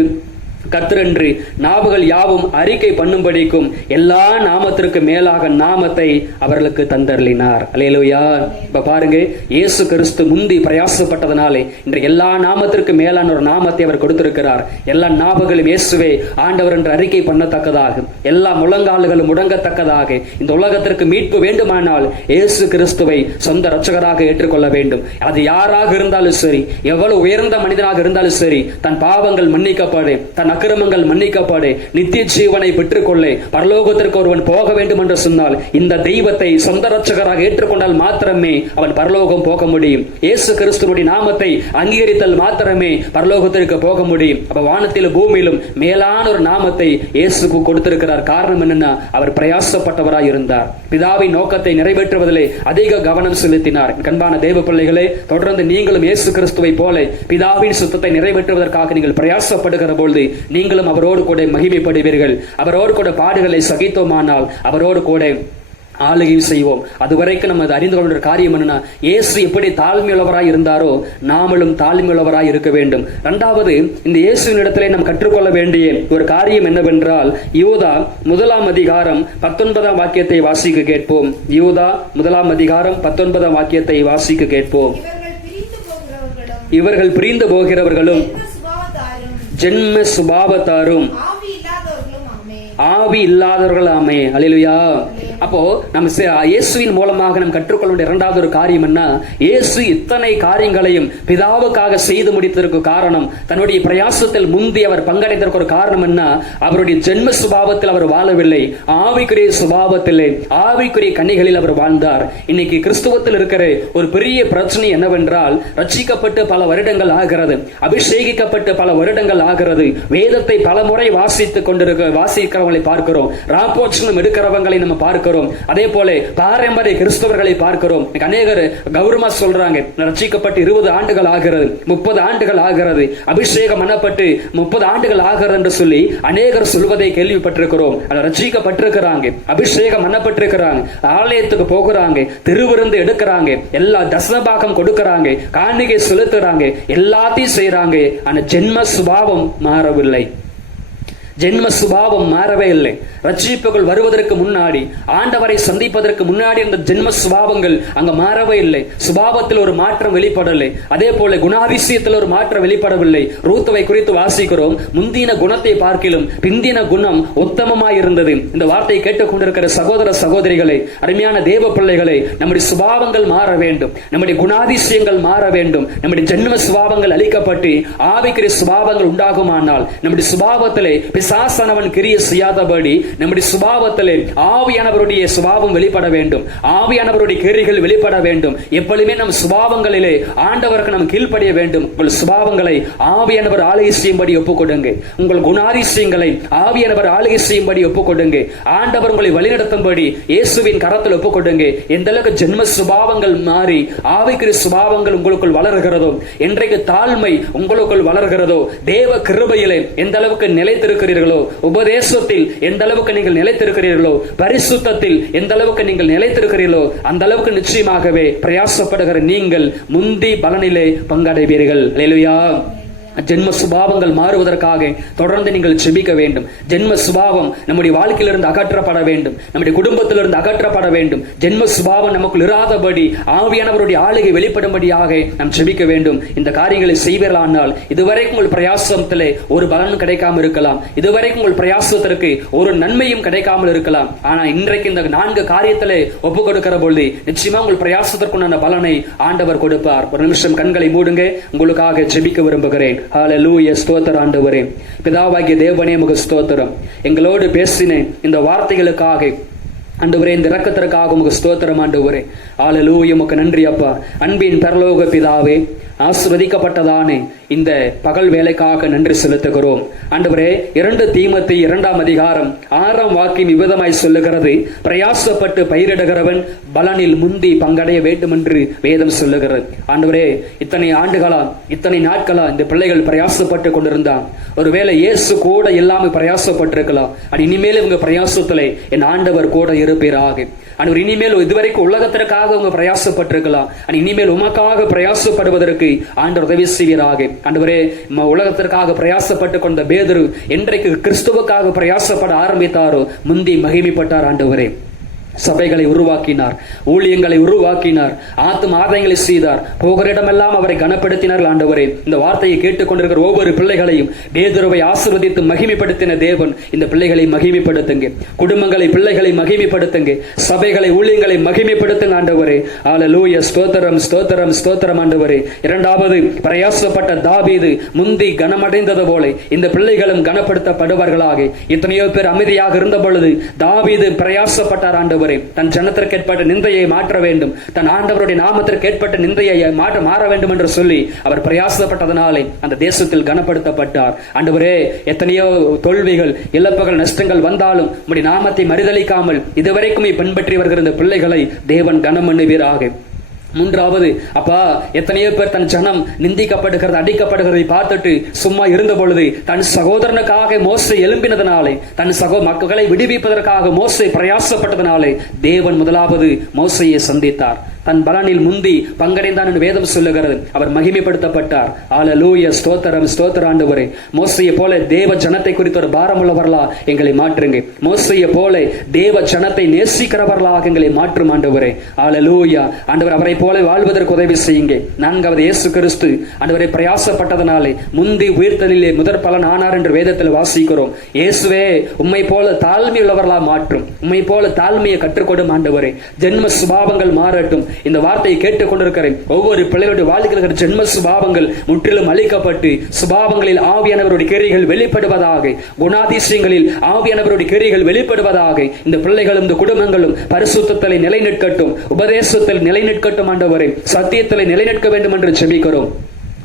கர்த்தரென்று நாவுகள் யாவும் அறிக்கை பண்ணும்படிக்கும் எல்லா நாமத்திற்கு மேலாக நாமத்தை அவர்களுக்கு தந்தருளினார். அல்லேலூயா. இப்ப பாருங்க, இயேசு கிறிஸ்து முந்தி பிரயாசப்பட்டதனாலே இன்று எல்லா நாமத்திற்கு மேலான ஒரு நாமத்தை அவர் கொடுத்திருக்கிறார். எல்லா நாவுகளும் இயேசுவே ஆண்டவர் என்று அறிக்கை பண்ணத்தக்கதாக, எல்லா முழங்கால்களும் முடங்கத்தக்கதாக, இந்த உலகத்திற்கு மீட்பு வேண்டுமானால் இயேசு கிறிஸ்துவை சொந்த இரட்சகராக ஏற்றுக்கொள்ள வேண்டும். அது யாராக இருந்தாலும் சரி, எவ்வளவு உயர்ந்த மனிதனாக இருந்தாலும் சரி, தன் பாவங்கள் மன்னிக்கப்படு, தன் அக்கிரமங்கள் மன்னிக்கப்படு, நித்திய ஜீவனை பெற்றுக்கொள்ள பரலோகத்திற்கு ஒருவன் போக வேண்டும் என்று சொன்னால் இந்த தெய்வத்தை சொந்த இரட்சகராக ஏற்றுக்கொண்டால் மாத்திரமே அவன் பரலோகம் போக முடியும். இயேசு கிறிஸ்துவின் நாமத்தை அங்கீகரித்தல் மாத்திரமே பரலோகத்திற்கு போக முடியும். அப்ப வானத்திலும் பூமியிலும் மேலான ஒரு நாமத்தை இயேசுக்கு கொடுத்திருக்கிறார். காரணம் என்னன்னா, அவர் பிரயாசப்பட்டவராய் இருந்தார். பிதாவின் நோக்கத்தை நிறைவேற்றுவதிலே அதிக கவனம் செலுத்தினார். கண்பான தேவ பிள்ளைகளே, தொடர்ந்து நீங்களும் இயேசு கிறிஸ்துவை போல பிதாவின் சுத்தத்தை நிறைவேற்றுவதற்காக நீங்கள் பிரயாசப்படுகிற பொழுது நீங்களும் அவரோடு கூட மகிமைப்படுவீர்கள். அவரோடு கூட பாடுகளை சகித்தோமானால் அவரோடு கூட ஆளுகையும் செய்வோம். அதுவரைக்கும் நம்ம அறிந்து கொள்கிற காரியம் என்னன்னா, இயேசு எப்படி தாழ்மையுள்ளவராய் இருந்தாரோ நாமளும் தாழ்மையுள்ளவராய் இருக்க வேண்டும். இரண்டாவது, இந்த இயேசுவின் இடத்திலே நாம் கற்றுக்கொள்ள வேண்டிய ஒரு காரியம் என்னவென்றால், யூதா 1 அதிகாரம் 19 வாக்கியத்தை வாசிக்க கேட்போம். யூதா 1 அதிகாரம் 19 வாக்கியத்தை வாசிக்க கேட்போம். இவர்கள் பிரிந்து போகிறவர்களும் ஜென்ம சுபாவத்தாரும் ஆவி இல்லாதவர்கள் ஆமே. அல்லேலூயா. அப்போ நம்ம இயேசுவின் மூலமாக நாம் கற்றுக்கொள்ள வேண்டிய இரண்டாவது ஒரு காரியம் என்ன, இயேசு இத்தனை காரியங்களையும் பிதாவுக்காக செய்து முடித்ததற்கு காரணம், தன்னுடைய பிரயாசத்தில் முந்தி அவர் பங்கடைந்ததற்கு ஒரு காரணம் என்ன, அவருடைய ஜென்ம சுபாவத்தில் அவர் வாழவில்லை, ஆவிக்குரிய சுபாவத்திலே ஆவிக்குரிய கன்னிகளில் அவர் வாழ்ந்தார். இன்னைக்கு கிறிஸ்துவத்தில் இருக்கிற ஒரு பெரிய பிரச்சனை என்னவென்றால், ரட்சிக்கப்பட்டு பல வருடங்கள் ஆகிறது, அபிஷேகிக்கப்பட்டு பல வருடங்கள் ஆகிறது, வேதத்தை பல முறை வாசிக்கிறவங்களை பார்க்கிறோம், ராப்போட்சணம் எடுக்கிறவங்களை நம்ம பார்க்கிறோம், அதே போல பாரம்பரிய கிறிஸ்தவர்களை பார்க்கிறோம். அநேகர் கௌரவமா சொல்றாங்க, ரட்சிக்கப்பட்டு 20 ஆண்டுகள் ஆகிறது, 30 ஆண்டுகள் ஆகிறது, அபிஷேகம் பண்ணப்பட்டு 30 ஆண்டுகள் ஆகிறது என்று சொல்லி அநேகர் சொல்வதை கேள்விப்பட்டிருக்கிறோம். ரட்சிக்கப்பட்டிருக்கிறாங்க, அபிஷேகம் பண்ணப்பட்டிருக்கிறாங்க, ஆலயத்துக்கு போகிறாங்க, திருவிருந்து எடுக்கிறாங்க, எல்லா தசமபாகம் கொடுக்கிறாங்க, காணிக்கை செலுத்துறாங்க, எல்லாத்தையும் செய்யறாங்க. ஆனா ஜென்ம சுபாவம் மாறவில்லை. ஜென்ம சுபாவம் மாறவே இல்லை. ரட்சிப்புகள் வருவதற்கு முன்னாடி, ஆண்டவரை சந்திப்பதற்கு முன்னாடி இருந்த ஜென்ம சுபாவங்கள் அங்க மாறவே இல்லை. சுபாவத்தில் ஒரு மாற்றம் வெளிப்படவில்லை. அதே போல குணாதிசயத்தில் ஒரு மாற்றம் வெளிப்படவில்லை. ரூத்துவை குறித்து வாசிக்கிறோம், முந்தின குணத்தை பார்க்கிலும் பிந்தின குணம் உத்தமமாய் இருந்தது. இந்த வார்த்தையை கேட்டுக்கொண்டிருக்கிற சகோதர சகோதரிகளை, அருமையான தேவ பிள்ளைகளை, நம்முடைய சுபாவங்கள் மாற வேண்டும், நம்முடைய குணாதிசயங்கள் மாற வேண்டும். நம்முடைய ஜென்ம சுபாவங்கள் அழிக்கப்பட்டு ஆவிக்குரிய சுபாவங்கள் உண்டாகுமானால், நம்முடைய சுபாவத்திலே பிசாசானவன் கிரியை செய்யாதபடி நம்முடைய சுபாவத்திலே ஆவியானவருடைய சுபாவம் வெளிப்பட வேண்டும், ஆவியானவருடைய கிரியைகள் வெளிப்பட வேண்டும். எப்பொழுதுமே நம் சுபாவங்களிலே ஆண்டவருக்கு நாம் கீழ்ப்படிய வேண்டும். உங்கள் சுபாவங்களை ஆவியானவர் ஆளுகை செய்யும்படி ஒப்புக்கொடுங்க. உங்கள் குணாதிசயங்களை ஆவியானவர் ஆளுகை செய்யும்படி ஒப்புக்கொடுங்க. ஆண்டவர் உங்களை வழிநடத்தும்படி இயேசுவின் கரத்தில் ஒப்புக்கொடுங்க. எந்த அளவுக்கு ஜென்ம சுபாவங்கள் மாறி ஆவிக்குரிய சுபாவங்கள் உங்களுக்குள் வளர்கிறதோ, என்றைக்கு தாழ்மை உங்களுக்குள் வளர்கிறதோ, தேவ கிருபையிலே எந்த அளவுக்கு நிலைத்திருக்கிறீர்கள், உபதேசத்தில் எந்த அளவுக்கு நீங்கள் நிலைத்திருக்கிறீர்களோ, பரிசுத்தத்தில் எந்த அளவுக்கு நீங்கள் நிலைத்திருக்கிறீர்களோ, அந்த அளவுக்கு நிச்சயமாகவே பிரயாசப்படுகிற நீங்கள் முந்தி பலனிலே பங்கடைவீர்கள். அல்லேலூயா. ஜென்ம சுபாவங்கள் மாறுவதற்காக தொடர்ந்து நீங்கள் ஜெபிக்க வேண்டும். ஜென்ம சுபாவம் நம்முடைய வாழ்க்கையிலிருந்து அகற்றப்பட வேண்டும், நம்முடைய குடும்பத்திலிருந்து அகற்றப்பட வேண்டும். ஜென்ம சுபாவம் நமக்குள் இராதபடி ஆவியானவருடைய ஆளுகை வெளிப்படும்படியாக நாம் ஜெபிக்க வேண்டும். இந்த காரியங்களை செய்வீர்களானால் இதுவரைக்கும் உங்கள் பிரயாசத்திலே ஒரு பலனும் கிடைக்காமல் இருக்கலாம், இதுவரைக்கும் உங்கள் பிரயாசத்திற்கு ஒரு நன்மையும் கிடைக்காமல் இருக்கலாம். ஆனா இன்றைக்கு இந்த 4 காரியத்திலே ஒப்பு கொடுக்கிற பொழுது நிச்சயமா உங்கள் பிரயாசத்திற்குண்டான பலனை ஆண்டவர் கொடுப்பார். ஒரு நிமிஷம் கண்களை மூடுங்க, உங்களுக்காக ஜெபிக்க விரும்புகிறேன். ஹல்லேலூயா. ஸ்தோத்திரம் ஆண்டவரே. பிதாவாகிய தேவனே உமக்கு ஸ்தோத்திரம். எங்களோடு பேசின இந்த வார்த்தைகளுக்காக ஆண்டவரே, இந்த இரக்கத்திற்காக உமக்கு ஸ்தோத்திரம் ஆண்டவரே. ஹல்லேலூயா, உமக்கு நன்றி அப்பா. அன்பின் பரலோக பிதாவே, ஆசீர்வதிக்கப்பட்டதானே இந்த பகல் வேலைக்காக நன்றி செலுத்துகிறோம் ஆண்டவரே. 2 தீமோத்தேயு 2ஆம் அதிகாரம் 6ஆம் வாக்கியம் இவ்விதமாய் சொல்லுகிறது, பிரயாசப்பட்டு பயிரிடுகிறவன் பலனில் முந்தி பங்கடைய வேண்டும் என்று வேதம் சொல்லுகிறது. ஆண்டவரே, இத்தனை ஆண்டுகளா, இத்தனை நாட்களா இந்த பிள்ளைகள் பிரயாசப்பட்டு கொண்டிருந்தான். ஒருவேளை இயேசு கூட எல்லாமே பிரயாசப்பட்டிருக்கலாம். அது இனிமேல் இவங்க பிரயாசத்திலே என் ஆண்டவர் கூட இருப்பீராக. ஆண்டவர், இனிமேல் இதுவரைக்கும் உலகத்திற்காக உங்க பிரயாசப்பட்டிருக்கலாம். இனிமேல் உமக்காக பிரயாசப்படுவதற்கு ஆண்டவர் உதவி செய்வீராக. ஆண்டவரே, உலகத்திற்காக பிரயாசப்பட்டு கொண்ட பேதுரு என்றைக்கு கிறிஸ்துவுக்காக பிரயாசப்பட ஆரம்பித்தாரோ முந்தி மகிமைப்பட்டார். ஆண்டவரே, சபைகளை உருவாக்கினார், ஊழியங்களை உருவாக்கினார், ஆத்தும ஆதாயங்களை செய்தார், போகிற இடமெல்லாம் அவரை கனப்படுத்தினார். ஆண்டவரே, இந்த வார்த்தையை கேட்டுக்கொண்டிருக்கிற ஒவ்வொரு பிள்ளைகளையும் பேதுருவை ஆசீர்வதித்து மகிமைப்படுத்தின தேவன் இந்த பிள்ளைகளை மகிமைப்படுத்துங்க. குடும்பங்களை, பிள்ளைகளை மகிமைப்படுத்துங்க. சபைகளை, ஊழியங்களை மகிமைப்படுத்துங்க ஆண்டவரே. ஹல்லேலூயா, ஸ்தோத்திரம், ஸ்தோத்திரம், ஸ்தோத்திரம் ஆண்டவரே. 2வது, பிரயாசப்பட்ட தாவீது முந்தி கனமடைந்தது போல இந்த பிள்ளைகளும் கனப்படுத்தப்படுவார்களாக. எத்தனையோ பேர் அமைதியாக இருந்த பொழுது தாவீது பிரயாசப்பட்டார். ஆண்டவர், தன் ஜனத்திற்கு ஏற்பட்ட நிந்தையை மாற்ற வேண்டும், தன் ஆண்டவருடைய நாமத்திற்கு ஏற்பட்ட நிந்தையை மாற வேண்டும் என்று சொல்லி அவர் பிரயாசப்பட்டதனாலே அந்த தேசத்தில் கனப்படுத்தப்பட்டார். ஆண்டவரே, எத்தனையோ தோல்விகள், இழப்புகள், நஷ்டங்கள் வந்தாலும் உம்முடைய நாமத்தை மறுதலிக்காமல் இதுவரைக்கும் பின்பற்றி வருகிற இந்த பிள்ளைகளை தேவன் கனம் பண்ணுவீராக. 3வது, அப்பா, எத்தனையோ பேர் தன் ஜனம் நிந்திக்கப்படுகிறது, அடிக்கப்படுகிறதை பார்த்துட்டு சும்மா இருந்த பொழுது தன் சகோதரனுக்காக மோசே எழும்பினதனாலே, தன் மக்களை விடுவிப்பதற்காக மோசே பிரயாசப்பட்டதனாலே தேவன் முதலாவது மோசையை சந்தித்தார். தன் பலனில் முந்தி பங்கடைந்தான் என்று வேதம் சொல்லுகிறது. அவர் மகிமைப்படுத்தப்பட்டார். ஹல்லேலூயா, ஸ்தோத்திரம், ஸ்தோத்திரம் ஆண்டவரே. மோசையை போல தேவ ஜனத்தை குறித்த ஒரு பாரமுள்ளவர்களா எங்களை மாற்றுங்க. மோசையை போல தேவ ஜனத்தை நேசிக்கிறவர்களாக எங்களை மாற்றும் ஆண்டவரே. ஹல்லேலூயா. ஆண்டவர், அவரை போல வாழ்வதற்கு உதவி செய்யுங்க. 4வது, இயேசு கிறிஸ்து ஆண்டவரை பிரயாசப்பட்டதனாலே முந்தி உயிர்த்தலிலே முதற் பலன் ஆனார் என்று வேதத்தில் வாசிக்கிறோம். இயேசுவே, உம்மை போல தாழ்மை உள்ளவர்களா மாற்றும், உம்மை போல தாழ்மையை கற்றுக்கொடும் ஆண்டவரே. ஜென்ம சுபாவங்கள் மாறட்டும். இந்த வார்த்தையை கேட்டுக் கொண்டிருக்கிறேன் ஒவ்வொரு பிள்ளைகளுடைய வாழ்க்கையில் ஜென்ம சுபாவங்கள் முற்றிலும் அழிக்கப்பட்டு சுபாவங்களில் ஆவியானவருடைய கிரியைகள் வெளிப்படுவதாக, குணாதிசயங்களில் ஆவியானவருடைய கிரியைகள் வெளிப்படுவதாக. இந்த பிள்ளைகளும் இந்த குடும்பங்களும் பரிசுத்தத்தை நிலைநிற்கட்டும், உபதேசத்தில் நிலைநிற்கட்டும் ஆண்டவரே. சத்தியத்தில் நிலைநிற்க வேண்டும் என்று ஜெபிக்கிறோம்.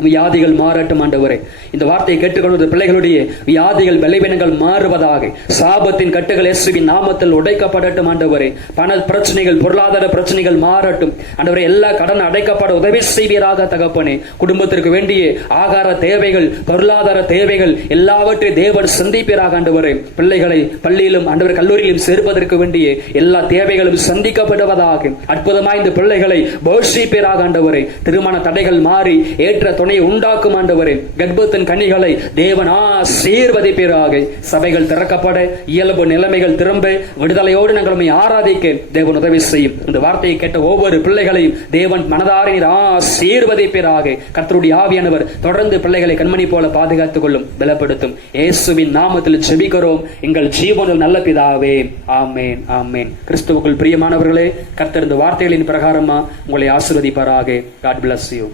வியாதிகள் மாறட்டும் ஆண்டவரே. இந்த வார்த்தையை கேட்டுக்கொள்வது பிள்ளைகளுடைய வியாதிகள், பலவீனங்கள் மாறுவதாக. சாபத்தின் கட்டுகள் இயேசுவின் நாமத்தில் உடைக்கப்படட்டும் ஆண்டவரே. பண பிரச்சனைகள், பொருளாதார பிரச்சனைகள் மாறட்டும் ஆண்டவரே. எல்லா கடன் அடைக்கப்பட உதவி செய்வீராக தகப்பனே. குடும்பத்திற்கு வேண்டிய ஆகார தேவைகள், பொருளாதார தேவைகள் எல்லாவற்றையும் தேவன் சந்திப்பீராக ஆண்டவரே. பிள்ளைகளை பள்ளியிலும் ஆண்டவர் கல்லூரியிலும் சேர்ப்பதற்கு வேண்டிய எல்லா தேவைகளும் சந்திக்கப்படுவதாக. அற்புதமாய் இந்த பிள்ளைகளை போஷிப்பீராக ஆண்டவரே. திருமண தடைகள் மாறி ஏற்ற உண்டாக்கும் ஆண்டவரே. கர்ப்பத்தின் கனிகளை தேவன் ஆசீர்வதிப்பீராக. சபைகள் திறக்கப்பட, இயல்பு நிலைமைகள் திரும்ப, விடுதலையோடு நாங்கள் ஆராதிக்க தேவன் உதவி செய்யும். இந்த வார்த்தையை கேட்ட ஒவ்வொரு பிள்ளைகளையும் தேவன் மனதார ஆசீர்வதிப்பீராக. கர்த்தருடைய ஆவியானவர் தொடர்ந்து பிள்ளைகளை கண்மணி போல பாதுகாத்துக் கொள்ளும், பலப்படுத்தும். இயேசுவின் நாமத்தில் ஜெபிக்கிறோம் எங்கள் ஜீவனில் நல்ல பிதாவே, ஆமேன், ஆமேன். கிறிஸ்துவுக்குள் பிரியமானவர்களே, கர்த்தர் இந்த வார்த்தைகளின் பிரகாரமா உங்களை ஆசீர்வதிப்பாராக. God bless you.